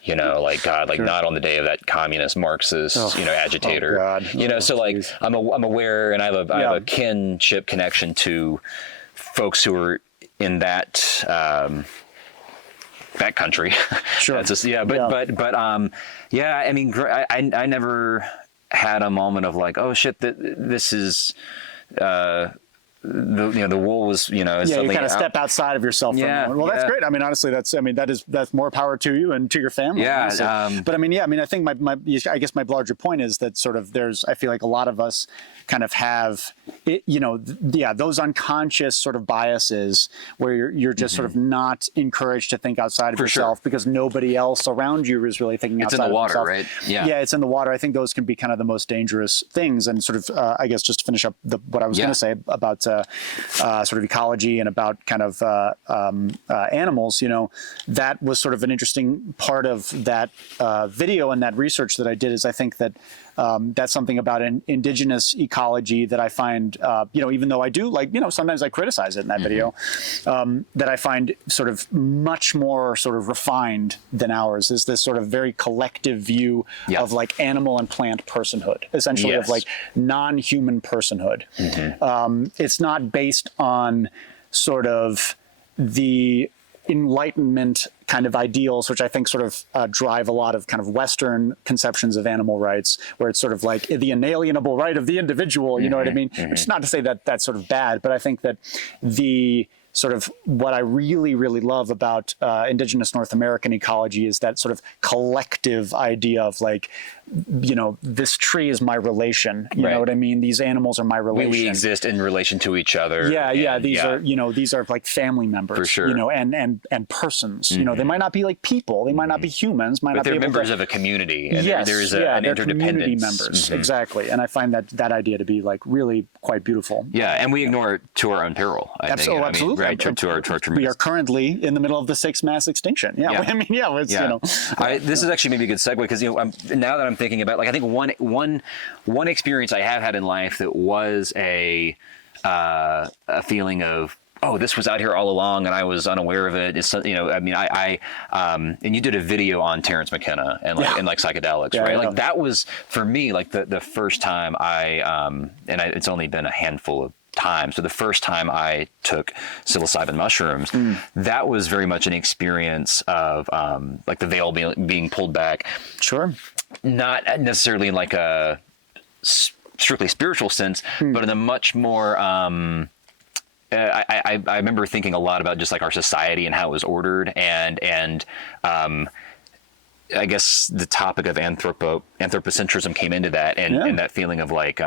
Not on the day of that communist Marxist, agitator. Oh, God. So like geez. I'm aware, and I have a kinship connection to folks who are in that. That country. Sure. That's just, I never had a moment of like, oh shit, this is, the wool was, you kind of step outside of yourself. That's great. Honestly, that's more power to you and to your family. Yeah. But I think I guess my larger point is that sort of I feel like a lot of us kind of have, those unconscious sort of biases where you're just sort of not encouraged to think outside of yourself because nobody else around you is really thinking outside of themselves. It's in the water, right? Yeah. Yeah, it's in the water. I think those can be kind of the most dangerous things. And sort of, I guess, just to finish up what I was going to say about sort of ecology and about kind of animals, that was sort of an interesting part of that video and that research that I did is I think that that's something about an indigenous ecology that I find, even though I do sometimes I criticize it in that video, that I find sort of much more sort of refined than ours is this sort of very collective view of like animal and plant personhood, essentially of like non-human personhood. It's not based on sort of the Enlightenment kind of ideals, which I think sort of drive a lot of kind of Western conceptions of animal rights, where it's sort of like the inalienable right of the individual, you know what I mean? Which is not to say that that's sort of bad, but I think that the sort of what I really, really love about indigenous North American ecology is that sort of collective idea of like, this tree is my relation. You know what I mean? These animals are my relation. We exist in relation to each other. These are like family members. For sure. And persons. They might not be like people. They might not be humans. But they're members of a community. And there's an they're interdependence. Community members. Exactly. And I find that idea to be like really quite beautiful. Yeah, and we ignore it to our own peril. I think. Absolutely. Right. To our we are currently in the middle of the sixth mass extinction. This is actually maybe a good segue because now that I'm thinking about, like, I think one experience I have had in life that was a feeling of, oh, this was out here all along and I was unaware of it. It's, and you did a video on Terrence McKenna and psychedelics, right? Like that was for me like the first time it's only been a handful of times. So the first time I took psilocybin mushrooms, that was very much an experience of like the veil being pulled back. Sure. Not necessarily in like a strictly spiritual sense, but in a much more, I remember thinking a lot about just like our society and how it was ordered, and I guess the topic of anthropocentrism came into that, and that feeling of like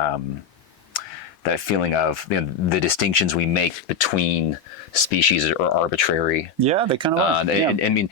feeling of the distinctions we make between species are arbitrary. Yeah, they kind of are. I mean,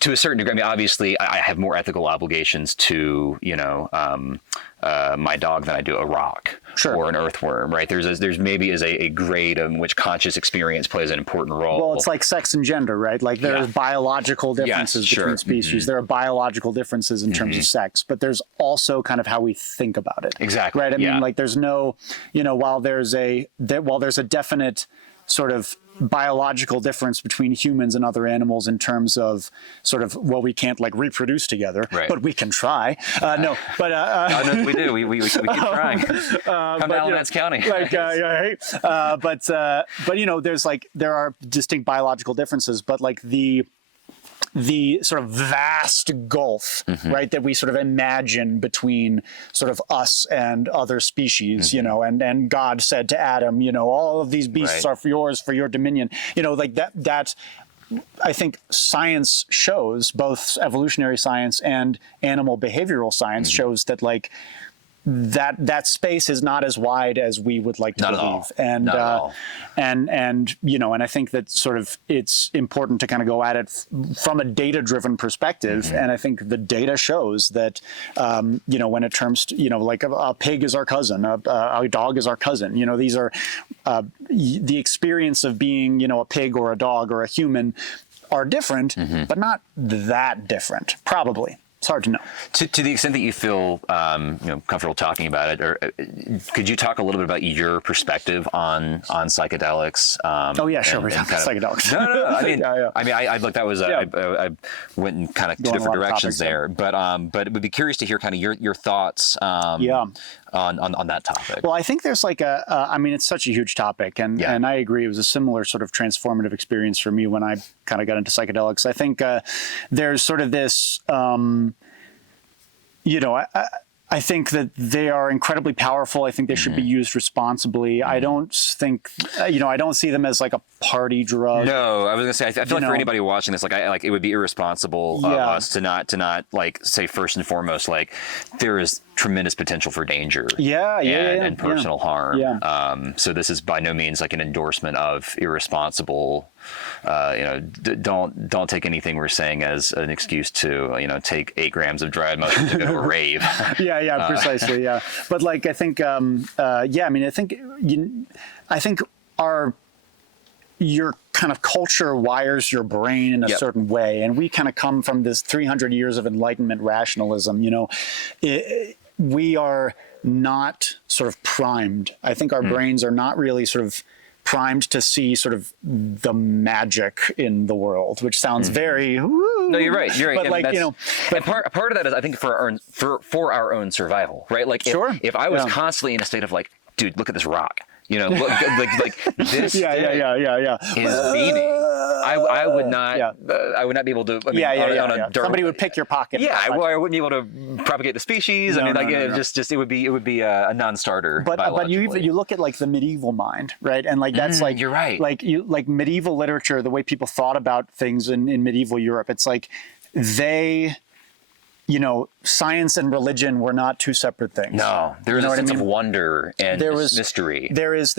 to a certain degree. I mean, obviously, I have more ethical obligations to my dog than I do a rock or an earthworm. Right? There's maybe a grade in which conscious experience plays an important role. Well, it's like sex and gender, right? Like there's biological differences between species. There are biological differences in terms of sex, but there's also kind of how we think about it. Exactly. Right. I mean, like there's no, while there's a definite sort of biological difference between humans and other animals in terms of sort of, well, we can't like reproduce together, but we can try. No, we do. We keep trying. Come down to Lance County. Like, there are distinct biological differences, but like the sort of vast gulf, right, that we sort of imagine between sort of us and other species, and God said to Adam, all of these beasts are for yours, for your dominion, like that. I think science shows, both evolutionary science and animal behavioral science shows that like that space is not as wide as we would like to believe. And I think that sort of it's important to kind of go at it from a data-driven perspective. And I think the data shows that, when it terms to, like a pig is our cousin, a dog is our cousin. These are the experience of being, a pig or a dog or a human are different, but not that different, probably. It's hard to know. To the extent that you feel comfortable talking about it, or could you talk a little bit about your perspective on psychedelics? We're talking psychedelics. No. I mean, I look. That was I went in kind of two different directions there, but it would be curious to hear kind of your thoughts. On that topic. Well, I think there's like it's such a huge topic, and I agree. It was a similar sort of transformative experience for me when I kind of got into psychedelics. I think there's sort of this, I think that they are incredibly powerful. I think they should be used responsibly. I don't think, I don't see them as like a party drug. No, I was gonna say, I feel like for anybody watching this, it would be irresponsible of us to not like say first and foremost, like there is tremendous potential for danger. And personal harm. So this is by no means like an endorsement of irresponsible. Don't take anything we're saying as an excuse to take 8 grams of dried mushrooms to go to a rave. Precisely. But like I think I think your kind of culture wires your brain in a certain way, and we kind of come from this 300 years of Enlightenment rationalism. We are not sort of primed. I think our brains are not really sort of primed to see sort of the magic in the world, which sounds very woo. No, you're right. But like, but part of that is I think for our own survival, right? Like if I was constantly in a state of like, dude, look at this rock. Look, like this is beaming. I would not be able to. Somebody would pick your pocket. I wouldn't be able to propagate the species. It would be a non-starter. But you look at like the medieval mind, right? And like that's like you're right. Like medieval literature, the way people thought about things in medieval Europe, it's like they. Science and religion were not two separate things. No, there was a sense of wonder and mystery. They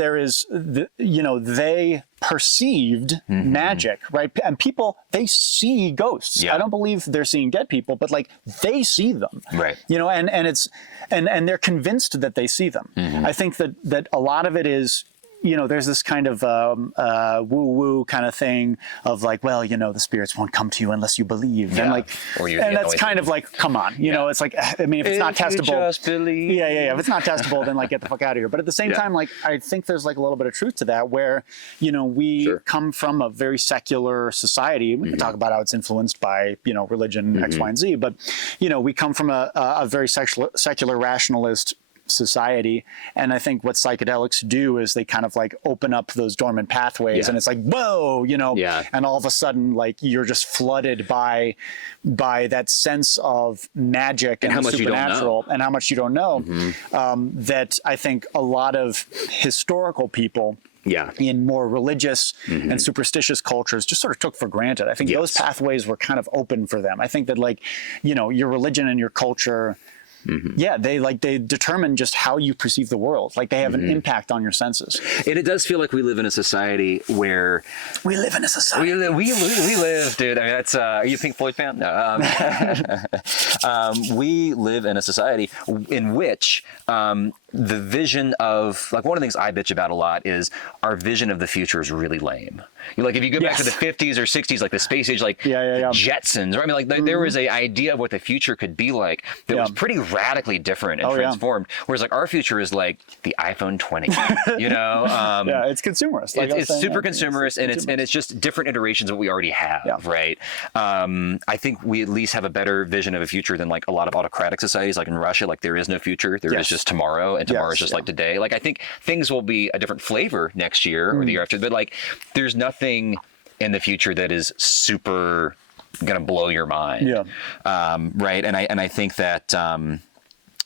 perceived magic, right? And people, they see ghosts. I don't believe they're seeing dead people, but like they see them, right? And they're convinced that they see them. I think that a lot of it is. There's this kind of woo-woo kind of thing of like, well, the spirits won't come to you unless you believe, and like, and that's kind of like, come on, it's like, I mean, if it's not testable, just believe. If it's not testable, then like get the fuck out of here. But at the same time, like, I think there's like a little bit of truth to that, where we come from a very secular society. We can talk about how it's influenced by religion X, Y, and Z, but we come from a very secular rationalist society, and I think what psychedelics do is they kind of like open up those dormant pathways, and it's like whoa, and all of a sudden like you're just flooded by that sense of magic and the supernatural and how much you don't know. That I think a lot of historical people in more religious and superstitious cultures just sort of took for granted. I think those pathways were kind of open for them. I think that like your religion and your culture Yeah, they determine just how you perceive the world. Like they have an impact on your senses. And it does feel like we live in a society where We live in a society. we live, dude. I mean, that's are you a Pink Floyd fan? No. We live in a society in which the vision of, like, one of the things I bitch about a lot is our vision of the future is really lame. Like, if you go back to the 50s or 60s, like the space age, like the Jetsons, or I mean, like there was an idea of what the future could be like that was pretty radically different and transformed. Whereas like our future is like the iPhone 20, you know? Yeah, it's consumerist. Like it's super consumerist, and it's just different iterations of what we already have, right? I think we at least have a better vision of a future than like a lot of autocratic societies, like in Russia. Like there is no future, there is just tomorrow, and tomorrow is just like today. Like I think things will be a different flavor next year or the year after, but like there's nothing in the future that is super gonna blow your mind. Right. And I think that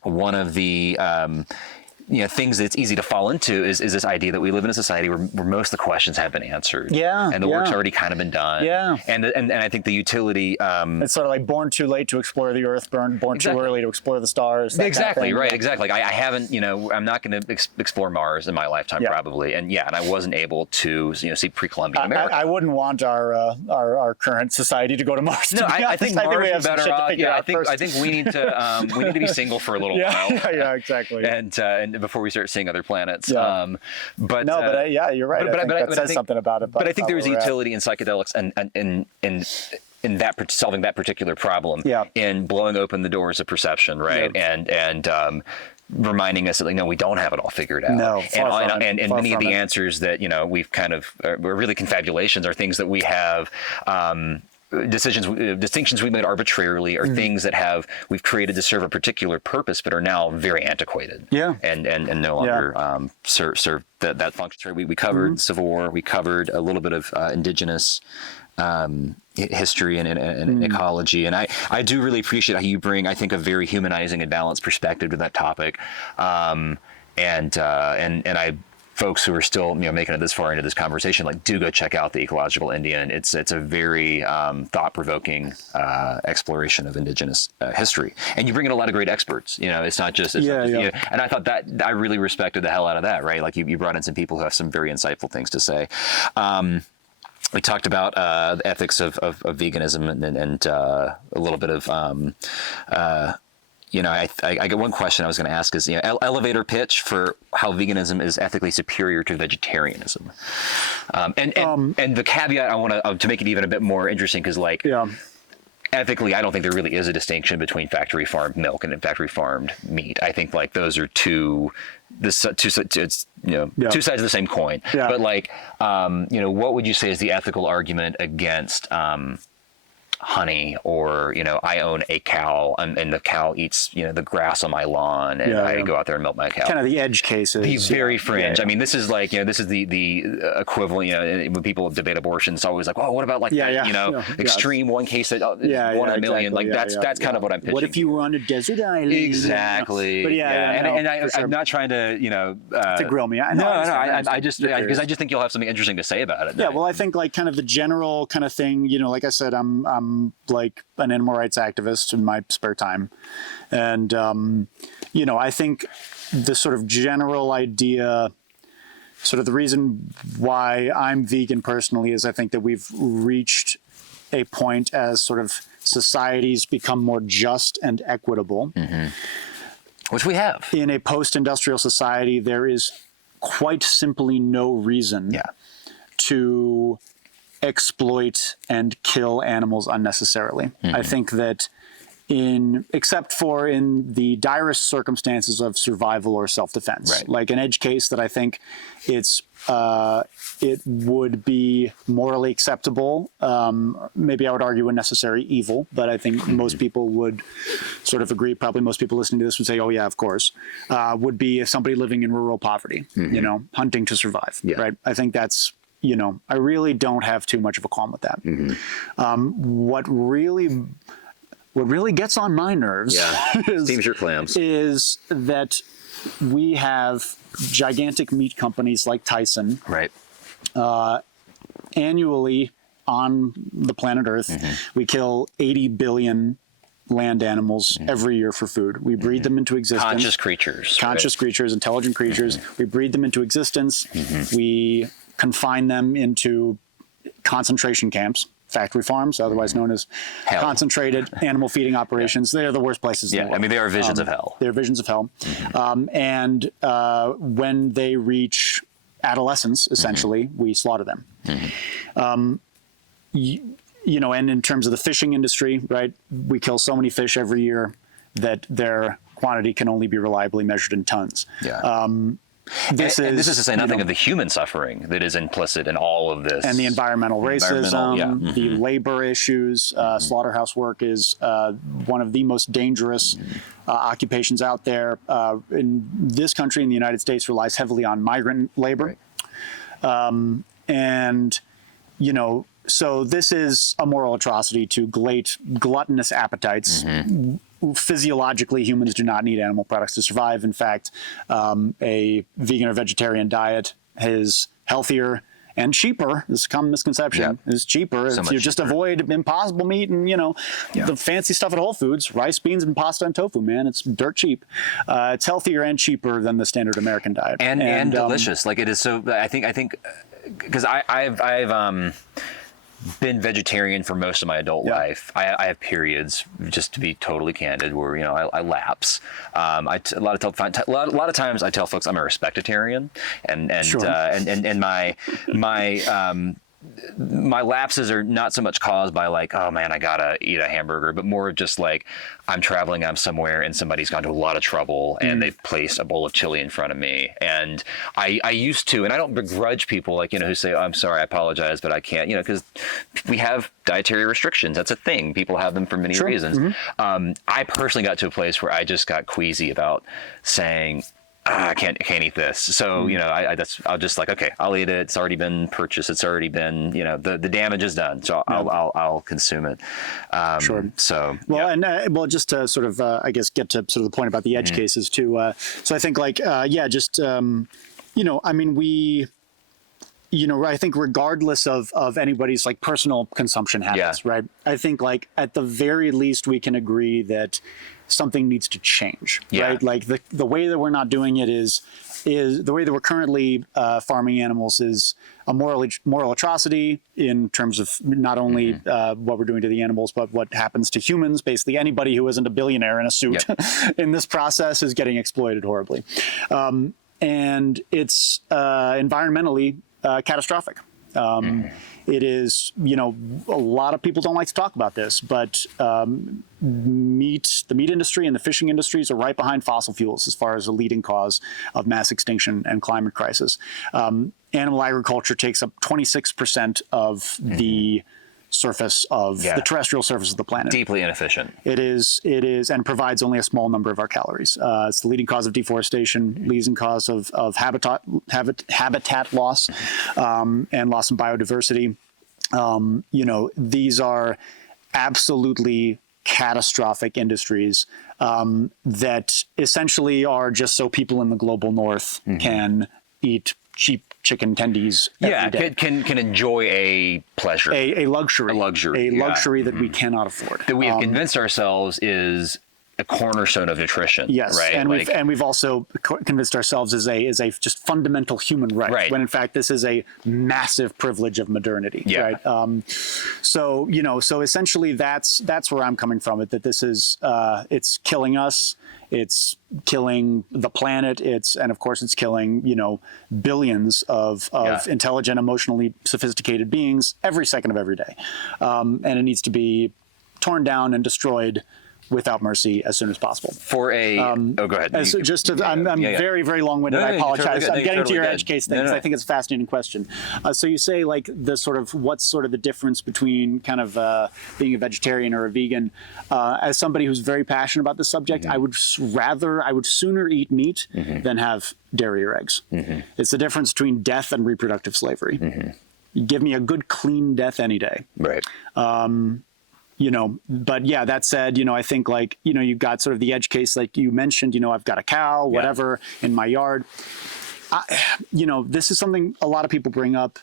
one of the things that's easy to fall into is this idea that we live in a society where most of the questions have been answered. And the work's already kind of been done. And I think the utility it's sort of like born too late to explore the earth, born too early to explore the stars. Exactly, right, exactly. Like I haven't, I'm not going to explore Mars in my lifetime probably. And I wasn't able to see pre-Columbian America. I wouldn't want our current society to go to Mars. No, I think Mars is better off. I think we need to be single for a little while. Yeah, exactly. And before we start seeing other planets. You're right. But I think that says something about it. But I think there is a utility in psychedelics and in that solving that particular problem. In blowing open the doors of perception, right? And reminding us that, like, no, we don't have it all figured out. No, and many of the answers that we've kind of are really confabulations are things that we have. Distinctions we made arbitrarily are things that we've created to serve a particular purpose, but are now very antiquated. And no longer serve that function. We covered the Civil War. We covered a little bit of indigenous history and ecology, and I do really appreciate how you bring, I think, a very humanizing and balanced perspective to that topic. And I. Folks who are still making it this far into this conversation, like, do go check out The Ecological Indian. It's a very thought-provoking exploration of indigenous history, and you bring in a lot of great experts. It's not just and I thought that I really respected the hell out of that. Right, like you brought in some people who have some very insightful things to say. We talked about the ethics of veganism and a little bit of. I got one question I was going to ask is, elevator pitch for how veganism is ethically superior to vegetarianism. And the caveat I want to make it even a bit more interesting, because ethically, I don't think there really is a distinction between factory farmed milk and factory farmed meat. I think like those are two sides of the same coin. But like, what would you say is the ethical argument against honey, or I own a cow and the cow eats the grass on my lawn, and I go out there and milk my cow. Kind of the edge cases. He's very fringe. I mean, this is like this is the equivalent. When people debate abortion, it's always like, oh, what about like extreme one case that one in a million. Exactly. Like that's kind of what I'm pitching. What if you were on a desert island? Exactly. But I'm not trying to to grill me. I just because I just think you'll have something interesting to say about it. Yeah. Well, I think like kind of the general kind of thing. Like I said, I'm like an animal rights activist in my spare time. And, I think the sort of general idea, sort of the reason why I'm vegan personally is I think that we've reached a point as sort of societies become more just and equitable. Which we have. In a post-industrial society, there is quite simply no reason to exploit and kill animals unnecessarily. I think that except for in the direst circumstances of survival or self-defense, like an edge case that I think it would be morally acceptable. Maybe I would argue a necessary evil, but I think most people would sort of agree. Probably most people listening to this would say, oh yeah, of course, would be if somebody living in rural poverty, hunting to survive, right? I think that's, I really don't have too much of a qualm with that. What really gets on my nerves steams your clams is that we have gigantic meat companies like Tyson annually on the planet Earth. We kill 80 billion land animals every year for food. We breed them into existence. Conscious creatures, intelligent creatures. We breed them into existence. We confine them into concentration camps, factory farms, otherwise known as concentrated animal feeding operations. They're the worst places in the world. I mean, they are visions of hell. They're visions of hell. And when they reach adolescence, essentially, we slaughter them. You know, and in terms of the fishing industry, right, we kill so many fish every year that their quantity can only be reliably measured in tons. This is to say nothing of the human suffering that is implicit in all of this. And the environmental racism, the labor issues. Slaughterhouse work is one of the most dangerous occupations out there. In this country, in the United States, relies heavily on migrant labor. And, you know, so this is a moral atrocity to gluttonous appetites. Physiologically, humans do not need animal products to survive. In fact, a vegan or vegetarian diet is healthier and cheaper. This is a common misconception. It's cheaper if you just avoid impossible meat and, you know, the fancy stuff at Whole Foods, rice, beans, and pasta and tofu, man. It's dirt cheap. It's healthier and cheaper than the standard American diet. And delicious. Like, it is so, I think, because I've been vegetarian for most of my adult life. I have periods, just to be totally candid, where, you know, I lapse. A lot of times I tell folks I'm a respectitarian, and my lapses are not so much caused by like, oh man, I gotta eat a hamburger, but more of just like, I'm traveling, I'm somewhere, and somebody's gone to a lot of trouble, and they've placed a bowl of chili in front of me. And I used to, and I don't begrudge people, like, you know, who say, oh, I'm sorry, I apologize, but I can't, you know, because we have dietary restrictions. That's a thing. People have them for many reasons. I personally got to a place where I just got queasy about saying, I can't eat this. So, you know, I'll just like, okay, I'll eat it. It's already been purchased. It's already been, you know, the damage is done. So I'll consume it. So, and just to sort of, I guess, get to sort of the point about the edge cases too. So I think like, you know, I mean, you know, I think regardless of anybody's like personal consumption habits, right? I think like at the very least we can agree that something needs to change, right? Like the way that we're not doing it is the way that we're currently farming animals is a moral atrocity in terms of not only what we're doing to the animals, but what happens to humans. Basically, anybody who isn't a billionaire in a suit in this process is getting exploited horribly. And it's environmentally catastrophic. It is, you know, a lot of people don't like to talk about this, but the meat industry and the fishing industries are right behind fossil fuels as far as a leading cause of mass extinction and climate crisis. Animal agriculture takes up 26% of the surface of the terrestrial surface of the planet. Deeply inefficient. It is, and provides only a small number of our calories. It's the leading cause of deforestation, leading cause of habitat loss, and loss of biodiversity. You know, these are absolutely catastrophic industries that essentially are just so people in the global north can eat cheap chicken tendies every day. Can enjoy a pleasure, a luxury that we cannot afford, that we have convinced ourselves is a cornerstone of nutrition. Yes, right? and we've also convinced ourselves is a just fundamental human right, when in fact this is a massive privilege of modernity. Right. So you know, so essentially that's where I'm coming from. That this is it's killing us. It's killing the planet. And of course it's killing, you know, billions of intelligent, emotionally sophisticated beings every second of every day. And it needs to be torn down and destroyed without mercy as soon as possible. For a go ahead. I'm very, very long-winded. I apologize. I'm getting to your edge case thing because I think it's a fascinating question. So you say like the sort of what's sort of the difference between kind of being a vegetarian or a vegan. As somebody who's very passionate about this subject, I would sooner eat meat than have dairy or eggs. It's the difference between death and reproductive slavery. You give me a good, clean death any day. Right. You know, but yeah, that said, you know, I think like, you know, you've got sort of the edge case, like you mentioned, you know, I've got a cow, whatever, in my yard. You know, this is something a lot of people bring up.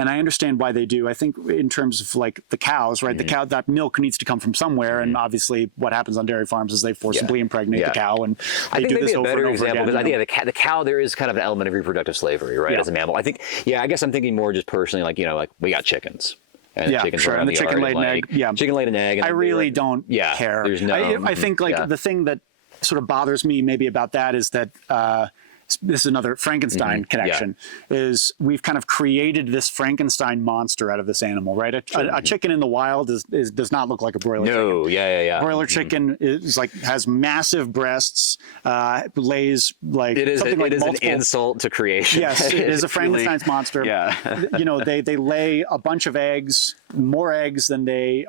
and I understand why they do. I think in terms of like the cows, right? The cow, that milk needs to come from somewhere, and obviously what happens on dairy farms is they forcibly impregnate the cow, and they do this over and over again. Because I think the cow, there is kind of an element of reproductive slavery, right? As a mammal. I think, I guess I'm thinking more just personally, like, like we got chickens. And chickens sure. And the chicken laid an egg. Yeah. Chicken laid an egg. And I really don't care. There's no, I think like the thing that sort of bothers me maybe about that is that this is another Frankenstein connection, is we've kind of created this Frankenstein monster out of this animal, right? A chicken in the wild does not look like a broiler chicken. Broiler chicken is like, has massive breasts, lays like something like multiple. It is an insult to creation. Yes, it is a Frankenstein's monster. They lay a bunch of eggs, more eggs than they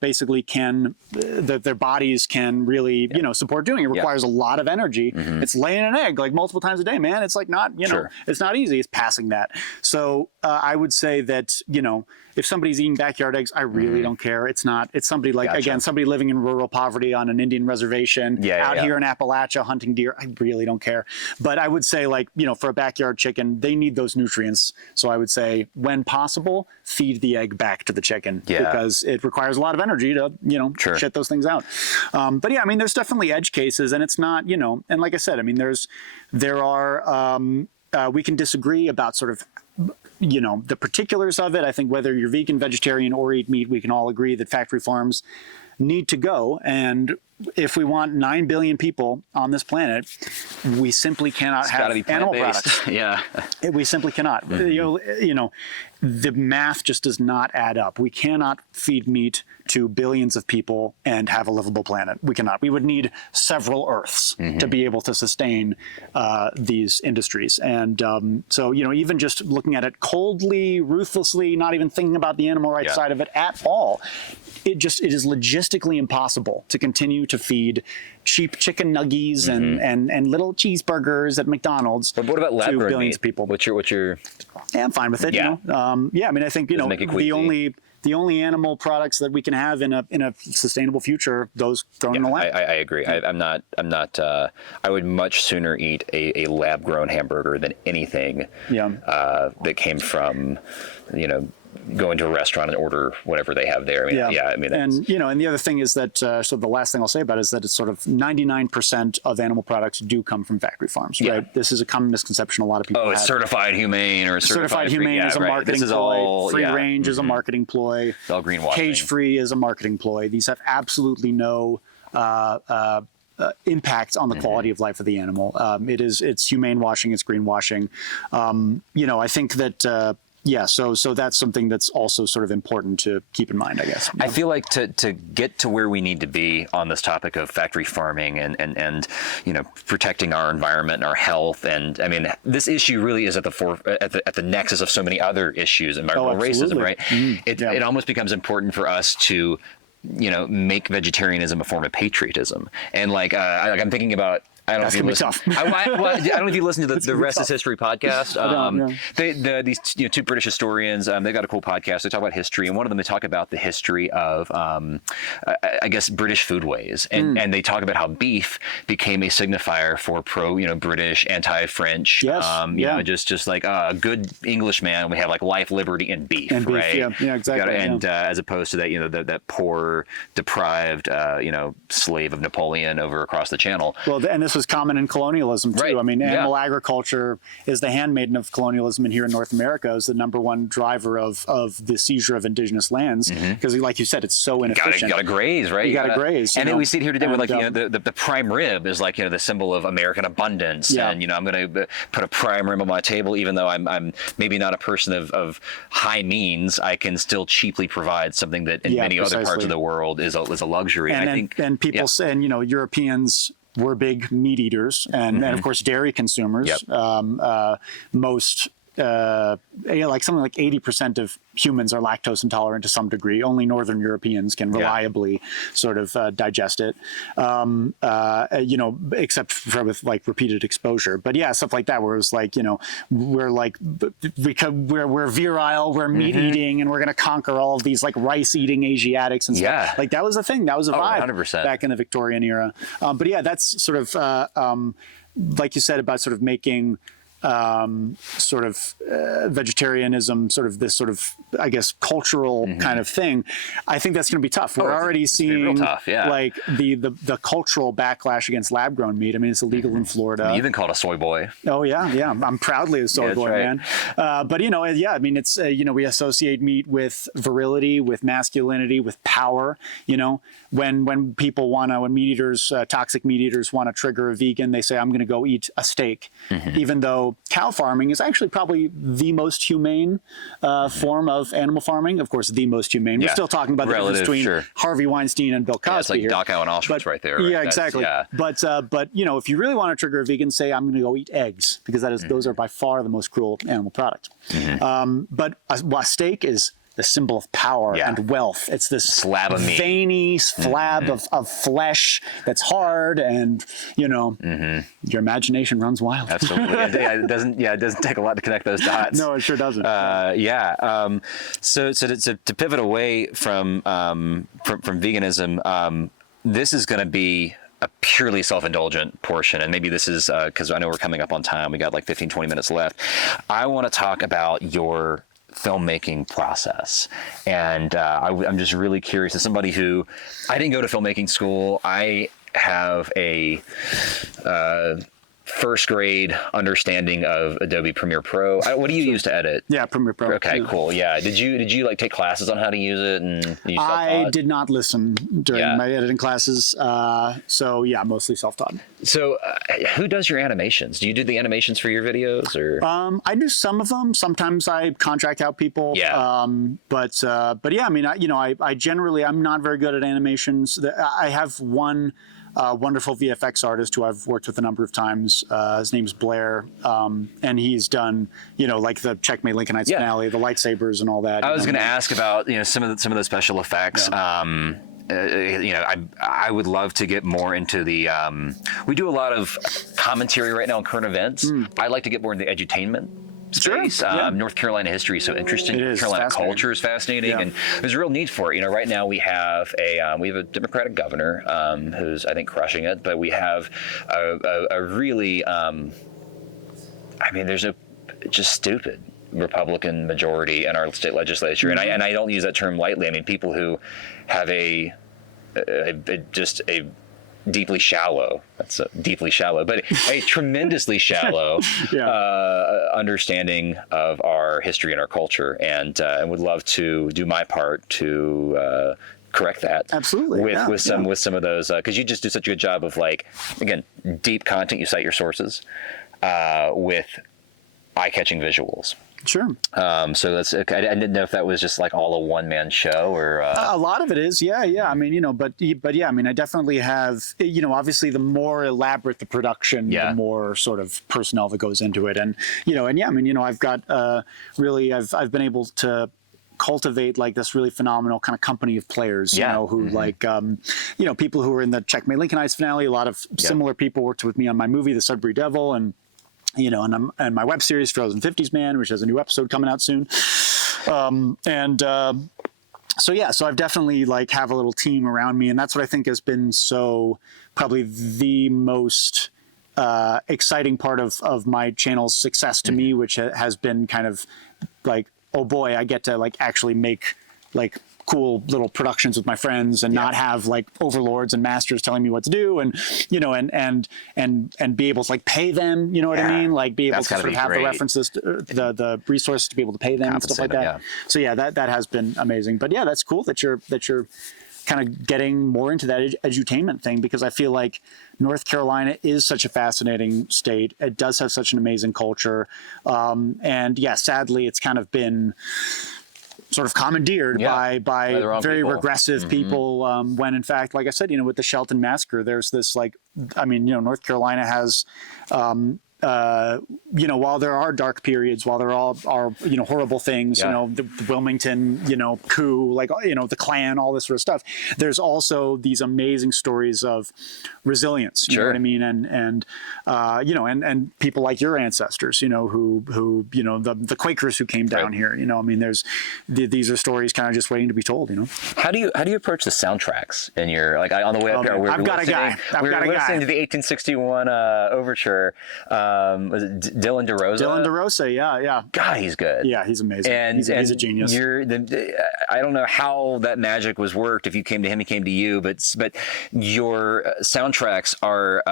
basically can, their bodies can really, support doing. It requires a lot of energy. It's laying an egg like multiple times a day, man. It's like not, it's not easy. It's passing that. So I would say that, if somebody's eating backyard eggs, I really don't care. It's somebody like, again, somebody living in rural poverty on an Indian reservation out here in Appalachia hunting deer. I really don't care. But I would say, like, for a backyard chicken, they need those nutrients. So I would say, when possible, feed the egg back to the chicken because it requires a lot of energy to, shit those things out. But yeah, I mean, there's definitely edge cases, and it's not, and like I said, I mean, there are, we can disagree about sort of, the particulars of it. I think whether you're vegan, vegetarian, or eat meat, we can all agree that factory farms need to go. And if we want 9 billion people on this planet, we simply cannot have animal products. We simply cannot. The math just does not add up. We cannot feed meat to billions of people and have a livable planet. We cannot. We would need several Earths to be able to sustain these industries. And so, even just looking at it coldly, ruthlessly, not even thinking about the animal rights side of it at all, it is logistically impossible to continue to feed cheap chicken nuggies and little cheeseburgers at McDonald's. But what about lab grown billions meat? of people? What's your? Yeah, I'm fine with it. I mean, I think the only animal products that we can have in a sustainable future, those thrown in the lab. I agree. I'm not. I would much sooner eat a lab grown hamburger than anything. That came from, go into a restaurant and order whatever they have there. I mean, and and the other thing is that so the last thing I'll say about it is that it's sort of 99% of animal products do come from factory farms, right? This is a common misconception a lot of people have. It's certified humane or certified humane is a marketing this is ploy. All, free range is a marketing ploy. It's all greenwashing. Cage free is a marketing ploy. These have absolutely no impact on the quality of life of the animal. It's humane washing. It's greenwashing. I think that. So that's something that's also sort of important to keep in mind, I guess. I feel like to get to where we need to be on this topic of factory farming and protecting our environment and our health, and I mean, this issue really is at the nexus of so many other issues, environmental racism, right? It almost becomes important for us to make vegetarianism a form of patriotism, and I'm thinking about. I don't know if you listen to the Rest is History podcast. These two British historians, they've got a cool podcast. They talk about history, and one of them, they talk about the history of, I guess, British foodways, and they talk about how beef became a signifier for British, anti-French, just like a good Englishman. We have like life, liberty, and beef, right? Yeah, exactly. As opposed to that, that poor, deprived, slave of Napoleon over across the channel. Well, and this was common in colonialism too. Right. I mean, animal agriculture is the handmaiden of colonialism, and here in North America is the #1 driver of the seizure of indigenous lands because, like you said, it's so inefficient. You got to graze, right? You got to graze. And then we see it here today with the prime rib is like the symbol of American abundance, and I'm going to put a prime rib on my table, even though I'm maybe not a person of high means. I can still cheaply provide something that in many other parts of the world is a luxury. And people say, Europeans were big meat eaters and of course dairy consumers. Most something like 80% of humans are lactose intolerant to some degree. Only Northern Europeans can reliably sort of digest it, except for with like repeated exposure. But stuff like that, where it's like, we're virile, we're meat eating, and we're going to conquer all of these like rice eating Asiatics and stuff. Like that was a thing. That was a vibe 100%. Back in the Victorian era. But that's sort of like you said about sort of making sort of vegetarianism, sort of this sort of, I guess, cultural kind of thing, I think that's going to be tough. We're already seeing real tough, like the cultural backlash against lab-grown meat. I mean, it's illegal in Florida. You've been called a soy boy. Oh yeah, I'm proudly a soy boy, right. man. But I mean, it's we associate meat with virility, with masculinity, with power. When people when meat eaters, toxic meat eaters, want to trigger a vegan, they say, I'm going to go eat a steak, even though cow farming is actually probably the most humane form of animal farming. Of course, the most humane. We're still talking about the difference between Harvey Weinstein and Bill Cosby. It's like here. Dachau and Auschwitz right there. Right? Yeah, exactly. But if you really want to trigger a vegan, say, I'm going to go eat eggs, because those are by far the most cruel animal product. But a steak is the symbol of power and wealth. It's this slab of meat, veiny slab of flesh that's hard, and your imagination runs wild. Absolutely. It doesn't take a lot to connect those dots. No, it sure doesn't. So to pivot away from veganism, this is going to be a purely self-indulgent portion. And maybe this is because I know we're coming up on time. We got like 15, 20 minutes left. I want to talk about your filmmaking process. And I'm just really curious, as somebody who, I didn't go to filmmaking school. I have a first grade understanding of Adobe Premiere Pro. What do you use to edit? Yeah, Premiere Pro. Okay, cool. Yeah. Did you like take classes on how to use it? And I did not listen during my editing classes. So yeah, mostly self-taught. So who does your animations? Do you do the animations for your videos, or? I do some of them. Sometimes I contract out people. Yeah. But yeah, I mean, I generally, I'm not very good at animations. I have one wonderful VFX artist who I've worked with a number of times. His name's Blair, and he's done, like the Checkmate Lincolnites finale, the lightsabers and all that. I was going to ask about, some of the special effects. Yeah. I would love to get more into the. We do a lot of commentary right now on current events. I'd like to get more into edutainment space. Sure. North Carolina history is so interesting. It is Carolina culture is fascinating, and there's a real need for it. Right now we have a Democratic governor who's, I think, crushing it, but we have a really, there's a just stupid Republican majority in our state legislature, and I don't use that term lightly. I mean, people who have a deeply shallow, but a tremendously shallow understanding of our history and our culture, and would love to do my part to correct that. Absolutely. With some of those, because you just do such a good job of, like, again, deep content. You cite your sources with eye-catching visuals. Sure. So that's, I didn't know if that was just like all a one-man show, or a lot of it is. Yeah. I mean, but yeah, I mean, I definitely have, obviously the more elaborate the production, the more sort of personnel that goes into it. And, I mean, I've got really, I've been able to cultivate like this really phenomenal kind of company of players, who like, people who were in the Checkmate Lincolnites finale. A lot of similar people worked with me on my movie, The Sudbury Devil, and my web series, Frozen 50s Man, which has a new episode coming out soon. So I've definitely have a little team around me, and that's what I think has been probably the most exciting part of my channel's success to me, which has been kind of like, oh boy, I get to actually make cool little productions with my friends, and not have overlords and masters telling me what to do, and and be able to pay them, what I mean, be able to sort of have the references, the resources to be able to pay them and stuff like that. So that has been amazing. But yeah, that's cool that you're kind of getting more into that edutainment thing, because I feel like North Carolina is such a fascinating state. It does have such an amazing culture, and sadly, it's kind of been sort of commandeered by very regressive people, when in fact, like I said, with the Shelton Massacre, there's this North Carolina has, while there are dark periods, while there are horrible things, the Wilmington, coup, the Klan, all this sort of stuff, there's also these amazing stories of resilience, you know what I mean? And people like your ancestors, who the Quakers who came down here, I mean, these are stories kind of just waiting to be told, How do you approach the soundtracks in your, on the way up here? I've got a guy. We were listening to the 1861 overture, Was it Dylan DeRosa? Dylan DeRosa, yeah. God, he's good. Yeah, he's amazing. And he's a genius. I don't know how that magic was worked. If you came to him, he came to you. But your soundtracks are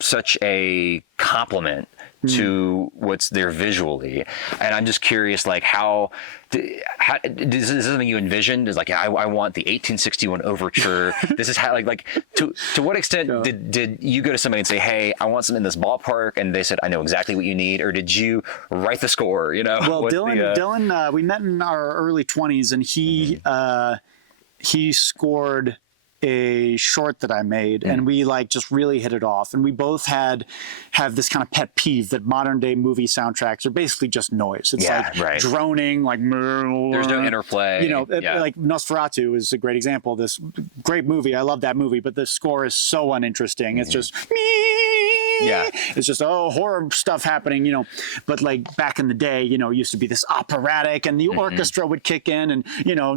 such a compliment to what's there visually, and I'm just curious, like how is this something you envisioned? Is like, I want the 1861 overture. This is how, like to what extent did you go to somebody and say, hey, I want something in this ballpark, and they said, I know exactly what you need, or did you write the score? You know, well, Dylan, we met in our early 20s, and he scored a short that I made, and we like just really hit it off. And we both have this kind of pet peeve that modern day movie soundtracks are basically just noise. It's droning, like there's no interplay. You know, like Nosferatu is a great example of this. Great movie, I love that movie, but the score is so uninteresting. It's just it's just horror stuff happening, you know. But like back in the day, you know, it used to be this operatic, and the orchestra would kick in, and you know,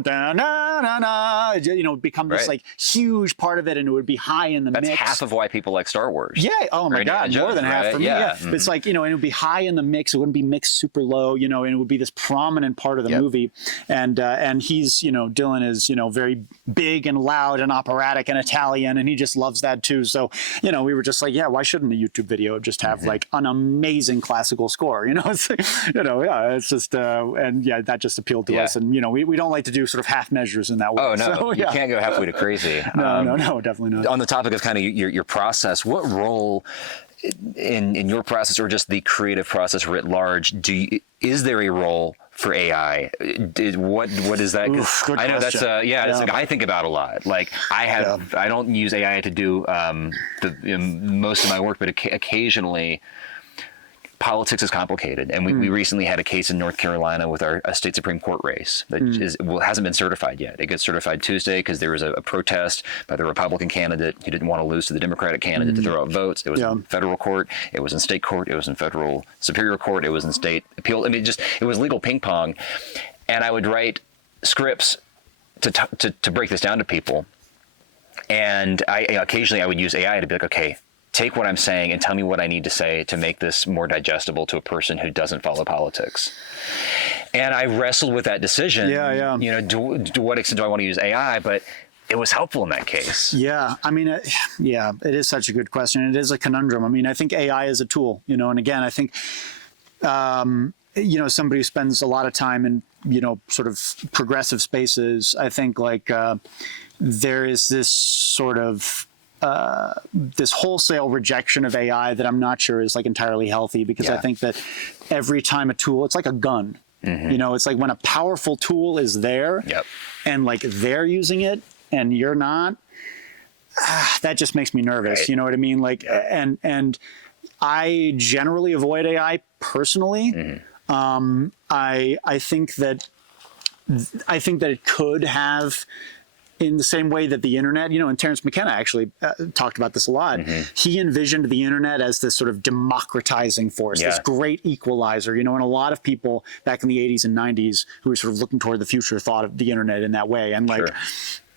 become this like huge part of it, and it would be high in the mix. That's half of why people like Star Wars. Yeah. Oh my God, more than half for me. Yeah. It's like, you know, and it would be high in the mix. It wouldn't be mixed super low, you know, and it would be this prominent part of the movie. And he's, you know, Dylan is, you know, very big and loud and operatic and Italian, and he just loves that too. So, you know, we were just like, yeah, why shouldn't a YouTube video just have like an amazing classical score? You know, it's like, you know, it's just, and that just appealed to us. And, you know, we don't like to do sort of half measures in that way. Oh, no, so, you can't go halfway to crazy. No, definitely not. On the topic of kind of your process, what role in your process, or just the creative process writ large, is there a role for AI? What is that? I know that's it's like I think about a lot. Like I don't use AI to do most of my work, but occasionally. Politics is complicated, and we recently had a case in North Carolina with our state Supreme Court race that hasn't been certified yet. It gets certified Tuesday because there was a protest by the Republican candidate who didn't want to lose to the Democratic candidate to throw out votes. It was in federal court, it was in state court, it was in federal superior court, it was in state appeal. I mean, it was legal ping pong, and I would write scripts to break this down to people, and occasionally I would use AI to be like, okay, take what I'm saying and tell me what I need to say to make this more digestible to a person who doesn't follow politics. And I wrestled with that decision. You know, to what extent do I want to use AI? But it was helpful in that case. Yeah. I mean, it is such a good question. It is a conundrum. I mean, I think AI is a tool, you know, and again, I think, you know, somebody who spends a lot of time in, you know, sort of progressive spaces, I think like there is this sort of, this wholesale rejection of AI that I'm not sure is like entirely healthy, because I think that every time a tool, it's like a gun, you know, it's like when a powerful tool is there and like they're using it and you're not, that just makes me nervous. You know what I mean? Like, and I generally avoid AI personally. I think that it could have, in the same way that the internet, you know, and Terence McKenna actually talked about this a lot. He envisioned the internet as this sort of democratizing force, this great equalizer, you know, and a lot of people back in the 80s and 90s who were sort of looking toward the future thought of the internet in that way. And like,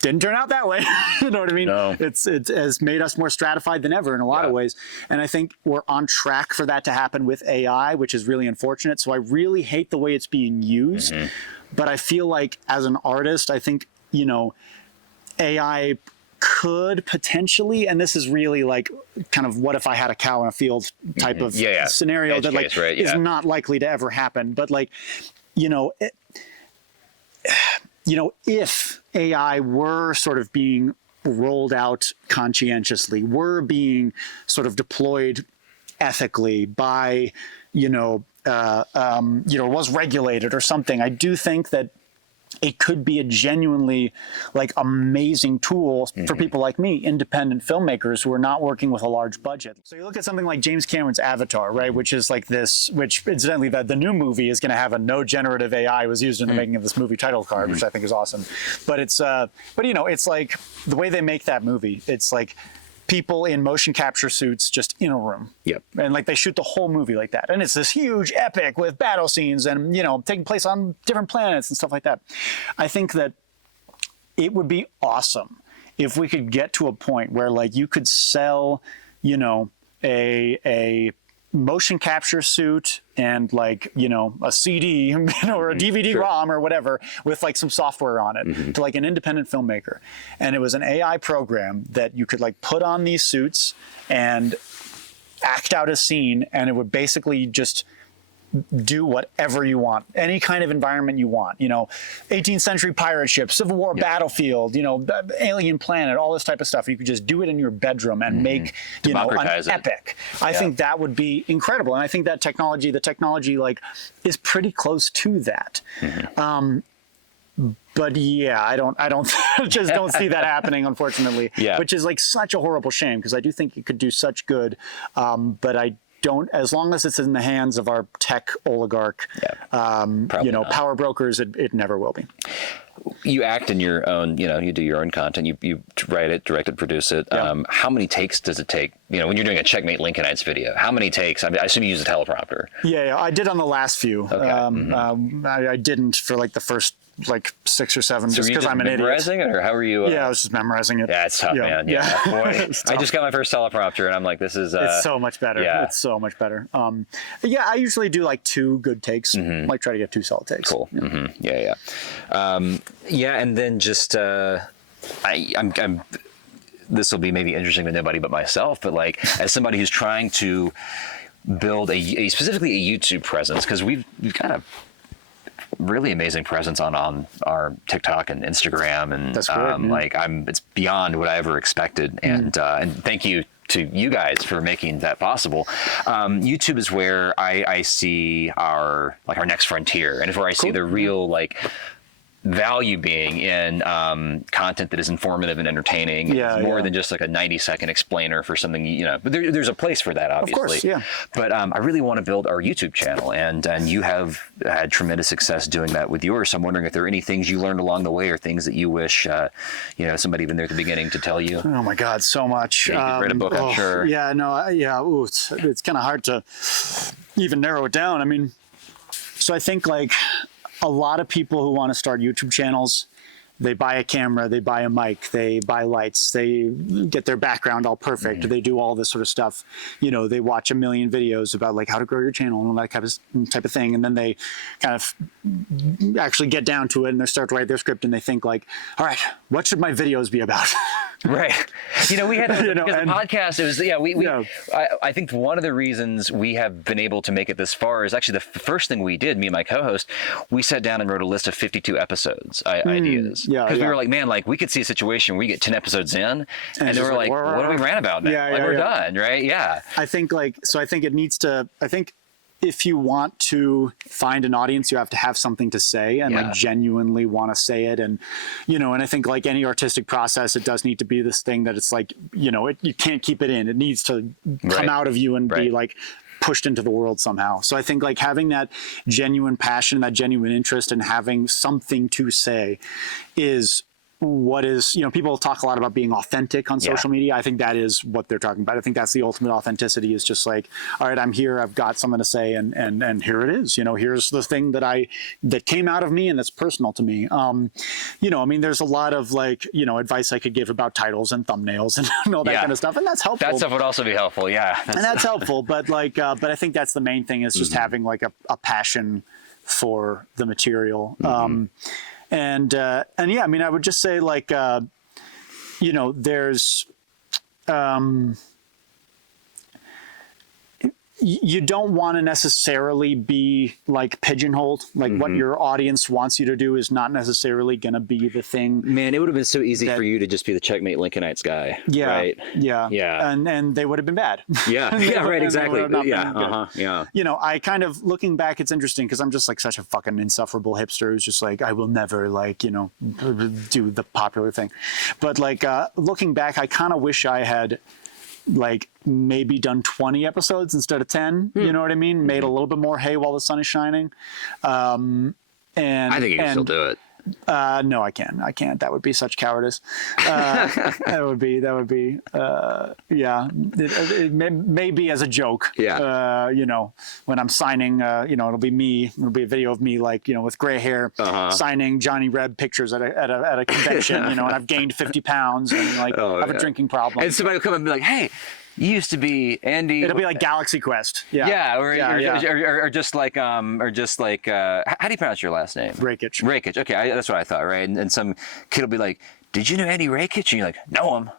didn't turn out that way. You know what I mean? No. It has made us more stratified than ever in a lot of ways. And I think we're on track for that to happen with AI, which is really unfortunate. So I really hate the way it's being used. But I feel like as an artist, I think, you know, AI could potentially, and this is really like kind of what if I had a cow in a field type of scenario that like is not likely to ever happen. But like, you know, if AI were sort of being rolled out conscientiously, were being sort of deployed ethically by, was regulated or something, I do think that it could be a genuinely like amazing tool for people like me, independent filmmakers who are not working with a large budget. So you look at something like James Cameron's Avatar, right? Which is like this, which incidentally the new movie is going to have a no generative AI was used in the making of this movie title card, which I think is awesome. But it's, it's like the way they make that movie, it's like people in motion capture suits just in a room. And like they shoot the whole movie like that. And it's this huge epic with battle scenes and, taking place on different planets and stuff like that. I think that it would be awesome if we could get to a point where like you could sell, a motion capture suit and like, you know, a CD, you know, or a DVD-ROM or whatever with like some software on it to like an independent filmmaker. And it was an AI program that you could like put on these suits and act out a scene, and it would basically just do whatever you want, any kind of environment you want, you know, 18th century pirate ship, Civil War battlefield, you know, alien planet, all this type of stuff. You could just do it in your bedroom and make, you know, an epic. I think that would be incredible. And I think that the technology like is pretty close to that. But yeah, I don't just don't see that happening, unfortunately, which is like such a horrible shame, because I do think it could do such good. But I don't, as long as it's in the hands of our tech oligarch, you know, power brokers, it never will be. You act in your own, you know, you do your own content, you write it, direct it, produce it. How many takes does it take? You know, when you're doing a Checkmate Lincolnites video, how many takes? I mean, I assume you use a teleprompter. Yeah, I did on the last few. Okay. I didn't for like the first like 6 or 7, just because I'm an idiot. Memorizing it, or how were you? Yeah, I was just memorizing it. Yeah, it's tough, man. Yeah. Boy, I just got my first teleprompter, and I'm like, this is. It's so much better. Yeah. It's so much better. Yeah, I usually do like 2 good takes. Like try to get 2 solid takes. Cool. Yeah. Yeah, and then just I'm. This will be maybe interesting to nobody but myself, but like as somebody who's trying to build a specifically a YouTube presence, because we've kind of really amazing presence on our TikTok and Instagram, and that's great, like it's beyond what I ever expected, and thank you to you guys for making that possible. YouTube is where I see our next frontier, and it's where I see the real like value being in content that is informative and entertaining. It's more than just like a 90-second explainer for something, you know, but there's a place for that, obviously. Of course, yeah. But I really want to build our YouTube channel, and you have had tremendous success doing that with yours. So I'm wondering if there are any things you learned along the way, or things that you wish, you know, somebody even there at the beginning to tell you. Oh my God, so much. Yeah, you read a book, I'm sure. Yeah, no, yeah. Ooh, it's kind of hard to even narrow it down. I mean, so I think like a lot of people who want to start YouTube channels, they buy a camera, they buy a mic, they buy lights, they get their background all perfect, they do all this sort of stuff. You know, they watch a million videos about like how to grow your channel and all that type of thing, and then they kind of actually get down to it and they start to write their script, and they think like, all right, what should my videos be about? Right. You know, we had because the podcast, it was, I think one of the reasons we have been able to make it this far is actually the first thing we did, me and my co-host, we sat down and wrote a list of 52 episodes, ideas. Because we were like, man, like we could see a situation where we get 10 episodes in, and then we're like, what do we rant about now? We're done, right? Yeah. I think it needs to, if you want to find an audience, you have to have something to say and like genuinely want to say it. And, you know, and I think like any artistic process, it does need to be this thing that it's like, you know, you can't keep it in. It needs to come out of you and be like pushed into the world somehow. So I think like having that genuine passion, that genuine interest, and having something to say is what is, you know, people talk a lot about being authentic on social media. I think that is what they're talking about. I think that's the ultimate authenticity, is just like, all right, I'm here, I've got something to say, and here it is. You know, here's the thing that came out of me and that's personal to me. You know, I mean, there's a lot of like, you know, advice I could give about titles and thumbnails and all that kind of stuff, and that's helpful. That stuff would also be helpful, and that's helpful. But like, but I think that's the main thing, is just having like a passion for the material. And yeah, I mean, I would just say like, you know, there's, you don't want to necessarily be like pigeonholed. Like what your audience wants you to do is not necessarily going to be the thing. Man, it would have been so easy for you to just be the Checkmate Lincolnites guy. Yeah. Right? Yeah. And they would have been bad. Yeah. Right. Exactly. Yeah. You know, I kind of, looking back, it's interesting because I'm just like such a fucking insufferable hipster who's just like, I will never like, you know, do the popular thing. But like, looking back, I kind of wish I had like maybe done 20 episodes instead of 10, you know what I mean? Made a little bit more hay while the sun is shining. And I think you can still do it. No, I can't. That would be such cowardice. That would be, yeah. It may be as a joke. Yeah. You know, when I'm signing, you know, it'll be a video of me, like, you know, with gray hair, signing Johnny Reb pictures at a convention, you know, and I've gained 50 pounds and like I have a drinking problem. And somebody will come and be like, hey, used to be Andy. It'll be like Galaxy Quest. Yeah. Yeah, Yeah. or just like how do you pronounce your last name? Rakich. Rakich. Okay, that's what I thought, right? And some kid will be like, "Did you know Andy Rakich?" And you're like, "Know him.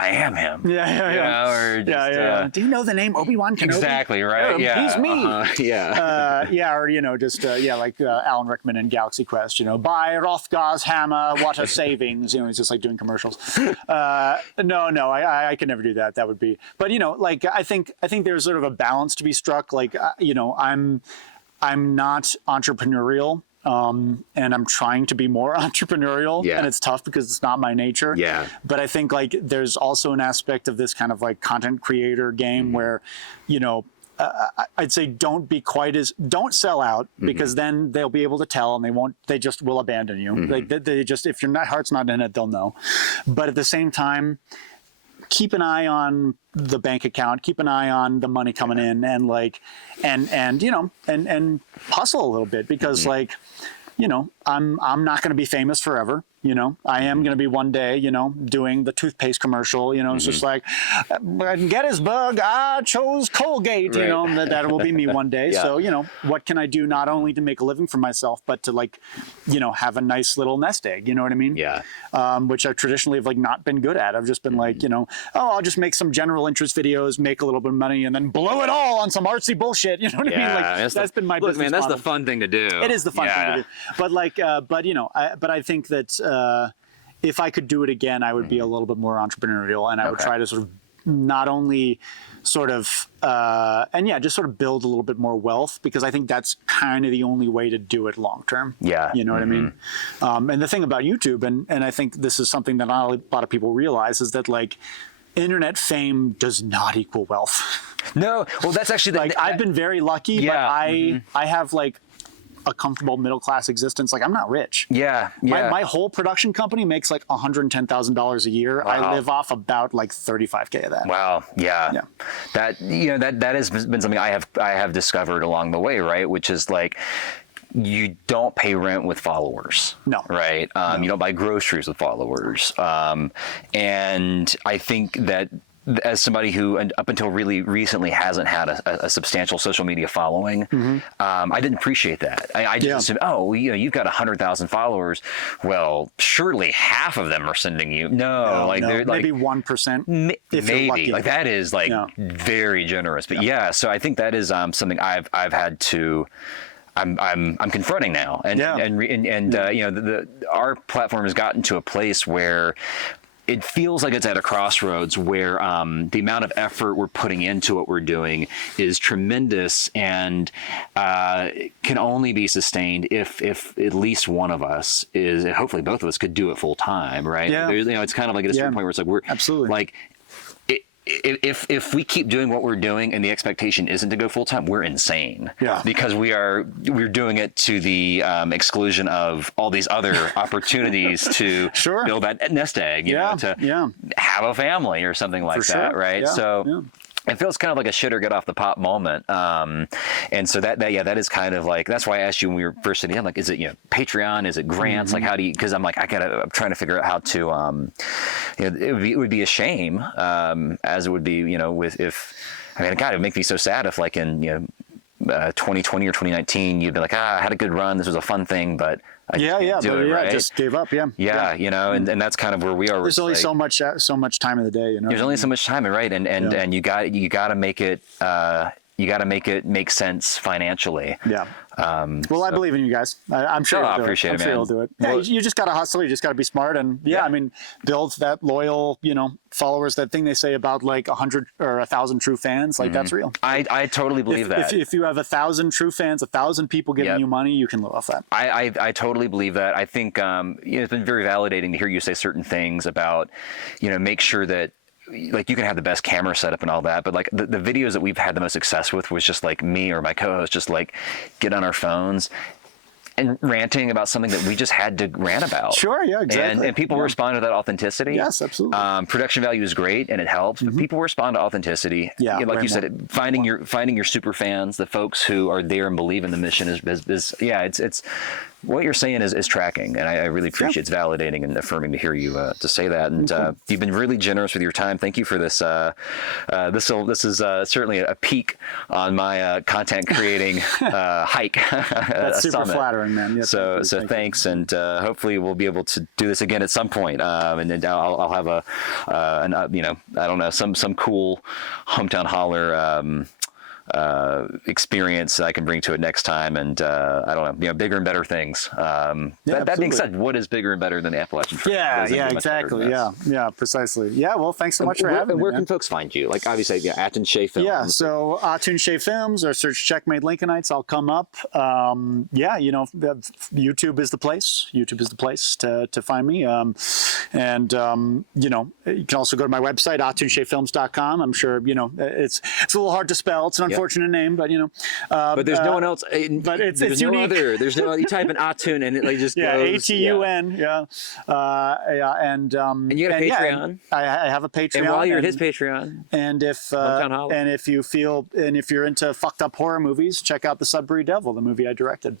I am him." Yeah. You know, or just, Do you know the name Obi-Wan Kenobi? Exactly, right? Yeah. He's me. Yeah. Or like Alan Rickman in Galaxy Quest. Buy Rothgar's hammer, what a savings. He's just like doing commercials. No, I could never do that. That would be. But like I think there's sort of a balance to be struck. Like I'm not entrepreneurial. And I'm trying to be more entrepreneurial, and it's tough because it's not my nature. Yeah. But I think like there's also an aspect of this kind of like content creator game where, I'd say don't sell out, because then they'll be able to tell and they just will abandon you. Like they just, if your heart's not in it, they'll know. But at the same time, keep an eye on the bank account, keep an eye on the money coming in, and like, and hustle a little bit, because like, I'm not going to be famous forever. I am going to be one day, doing the toothpaste commercial, it's just like, Gettysburg, I chose Colgate, Right. that will be me one day. Yeah. So, what can I do not only to make a living for myself, but to like, have a nice little nest egg, you know what I mean? Yeah. Which I traditionally have like not been good at. I've just been like, I'll just make some general interest videos, make a little bit of money, and then blow it all on some artsy bullshit. You know what I mean? Like that's been my business that's model. the fun thing to do. It is the fun thing to do. But like, but I think that if I could do it again, I would be a little bit more entrepreneurial, and I would try to sort of not only sort of just sort of build a little bit more wealth, because I think that's kind of the only way to do it long term. Yeah. You know what I mean? And the thing about YouTube, and I think this is something that not a lot of people realize, is that like internet fame does not equal wealth. No, well, that's actually like I've been very lucky, but I have like a comfortable middle class existence. Like I'm not rich. Yeah. My whole production company makes like $110,000 a year. Wow. I live off about like 35K of that. Wow. Yeah. That that has been something I have discovered along the way, right? Which is like, you don't pay rent with followers. No. Right? No. You don't buy groceries with followers. And I think that as somebody who up until really recently hasn't had a substantial social media following, I didn't appreciate that. I just assumed, you've got 100,000 followers. Well, surely half of them are sending you. No. Maybe 1%. If you're lucky. Like that is like very generous. But so I think that is something I've had to. I'm confronting now, and our platform has gotten to a place where it feels like it's at a crossroads where the amount of effort we're putting into what we're doing is tremendous, and can only be sustained if at least one of us is, hopefully both of us, could do it full time, right? Yeah. It's kind of like at a certain point where it's like we're absolutely like. If we keep doing what we're doing and the expectation isn't to go full time, we're insane. Yeah. Because we're doing it to the exclusion of all these other opportunities to build that nest egg, to have a family or something like that, right? Yeah. So. It feels kind of like a shit or get off the pot moment. And so that is kind of like, that's why I asked you when we were first sitting down, like, is it, Patreon? Is it grants? Like, how do you, cause I'm like, I'm trying to figure out how to, it would be a shame, as it would be, God, it would make me so sad if like in, 2020 or 2019, you'd be like, I had a good run. This was a fun thing, but I just gave up. And that's kind of where we are. There's only so much time in the day. There's only so much time, right? And you got to make it. You got to make it make sense financially. Yeah. I believe in you guys. I'm sure. I appreciate it, man. I'm sure you'll do it. Yeah, you just got to hustle. You just got to be smart, and build that loyal, followers. That thing they say about like 100 or 1,000 true fans, like that's real. I totally believe that. If you have 1,000 true fans, 1,000 people giving you money, you can live off that. I totally believe that. I think it's been very validating to hear you say certain things about, make sure that. Like you can have the best camera setup and all that, but like the videos that we've had the most success with was just like me or my co-host just like get on our phones and ranting about something that we just had to rant about. Sure, yeah, exactly. And people respond to that authenticity. Yes, absolutely. Production value is great and it helps, but people respond to authenticity. Yeah, like you said, finding your super fans, the folks who are there and believe in the mission is what you're saying is tracking, and I really appreciate it's validating and affirming to hear you to say that. And you've been really generous with your time. Thank you for this. This is certainly a peak on my content creating hike. That's super flattering, man. Yeah, so thanks, and hopefully we'll be able to do this again at some point. And then I'll have I don't know, some cool hometown holler experience that I can bring to it next time, and I don't know, bigger and better things. That being said, what is bigger and better than the Appalachian Trail? Yeah, exactly. Yeah, precisely. Yeah, well, thanks so much for having me. Where can folks find you? Like, obviously, Atun Shei Films. Yeah, so Atun Shei Films, or search Checkmate Lincolnites, I'll come up. YouTube is the place. YouTube is the place to find me. You can also go to my website, atunshefilms.com. I'm sure, it's a little hard to spell. It's an unfortunate name, but but there's no one else. But it's no unique. There's no. You type in Atun and it just goes. Atun. And you have a Patreon. I have a Patreon. And while you're at his Patreon, and if you feel, and if you're into fucked up horror movies, check out the Sudbury Devil, the movie I directed.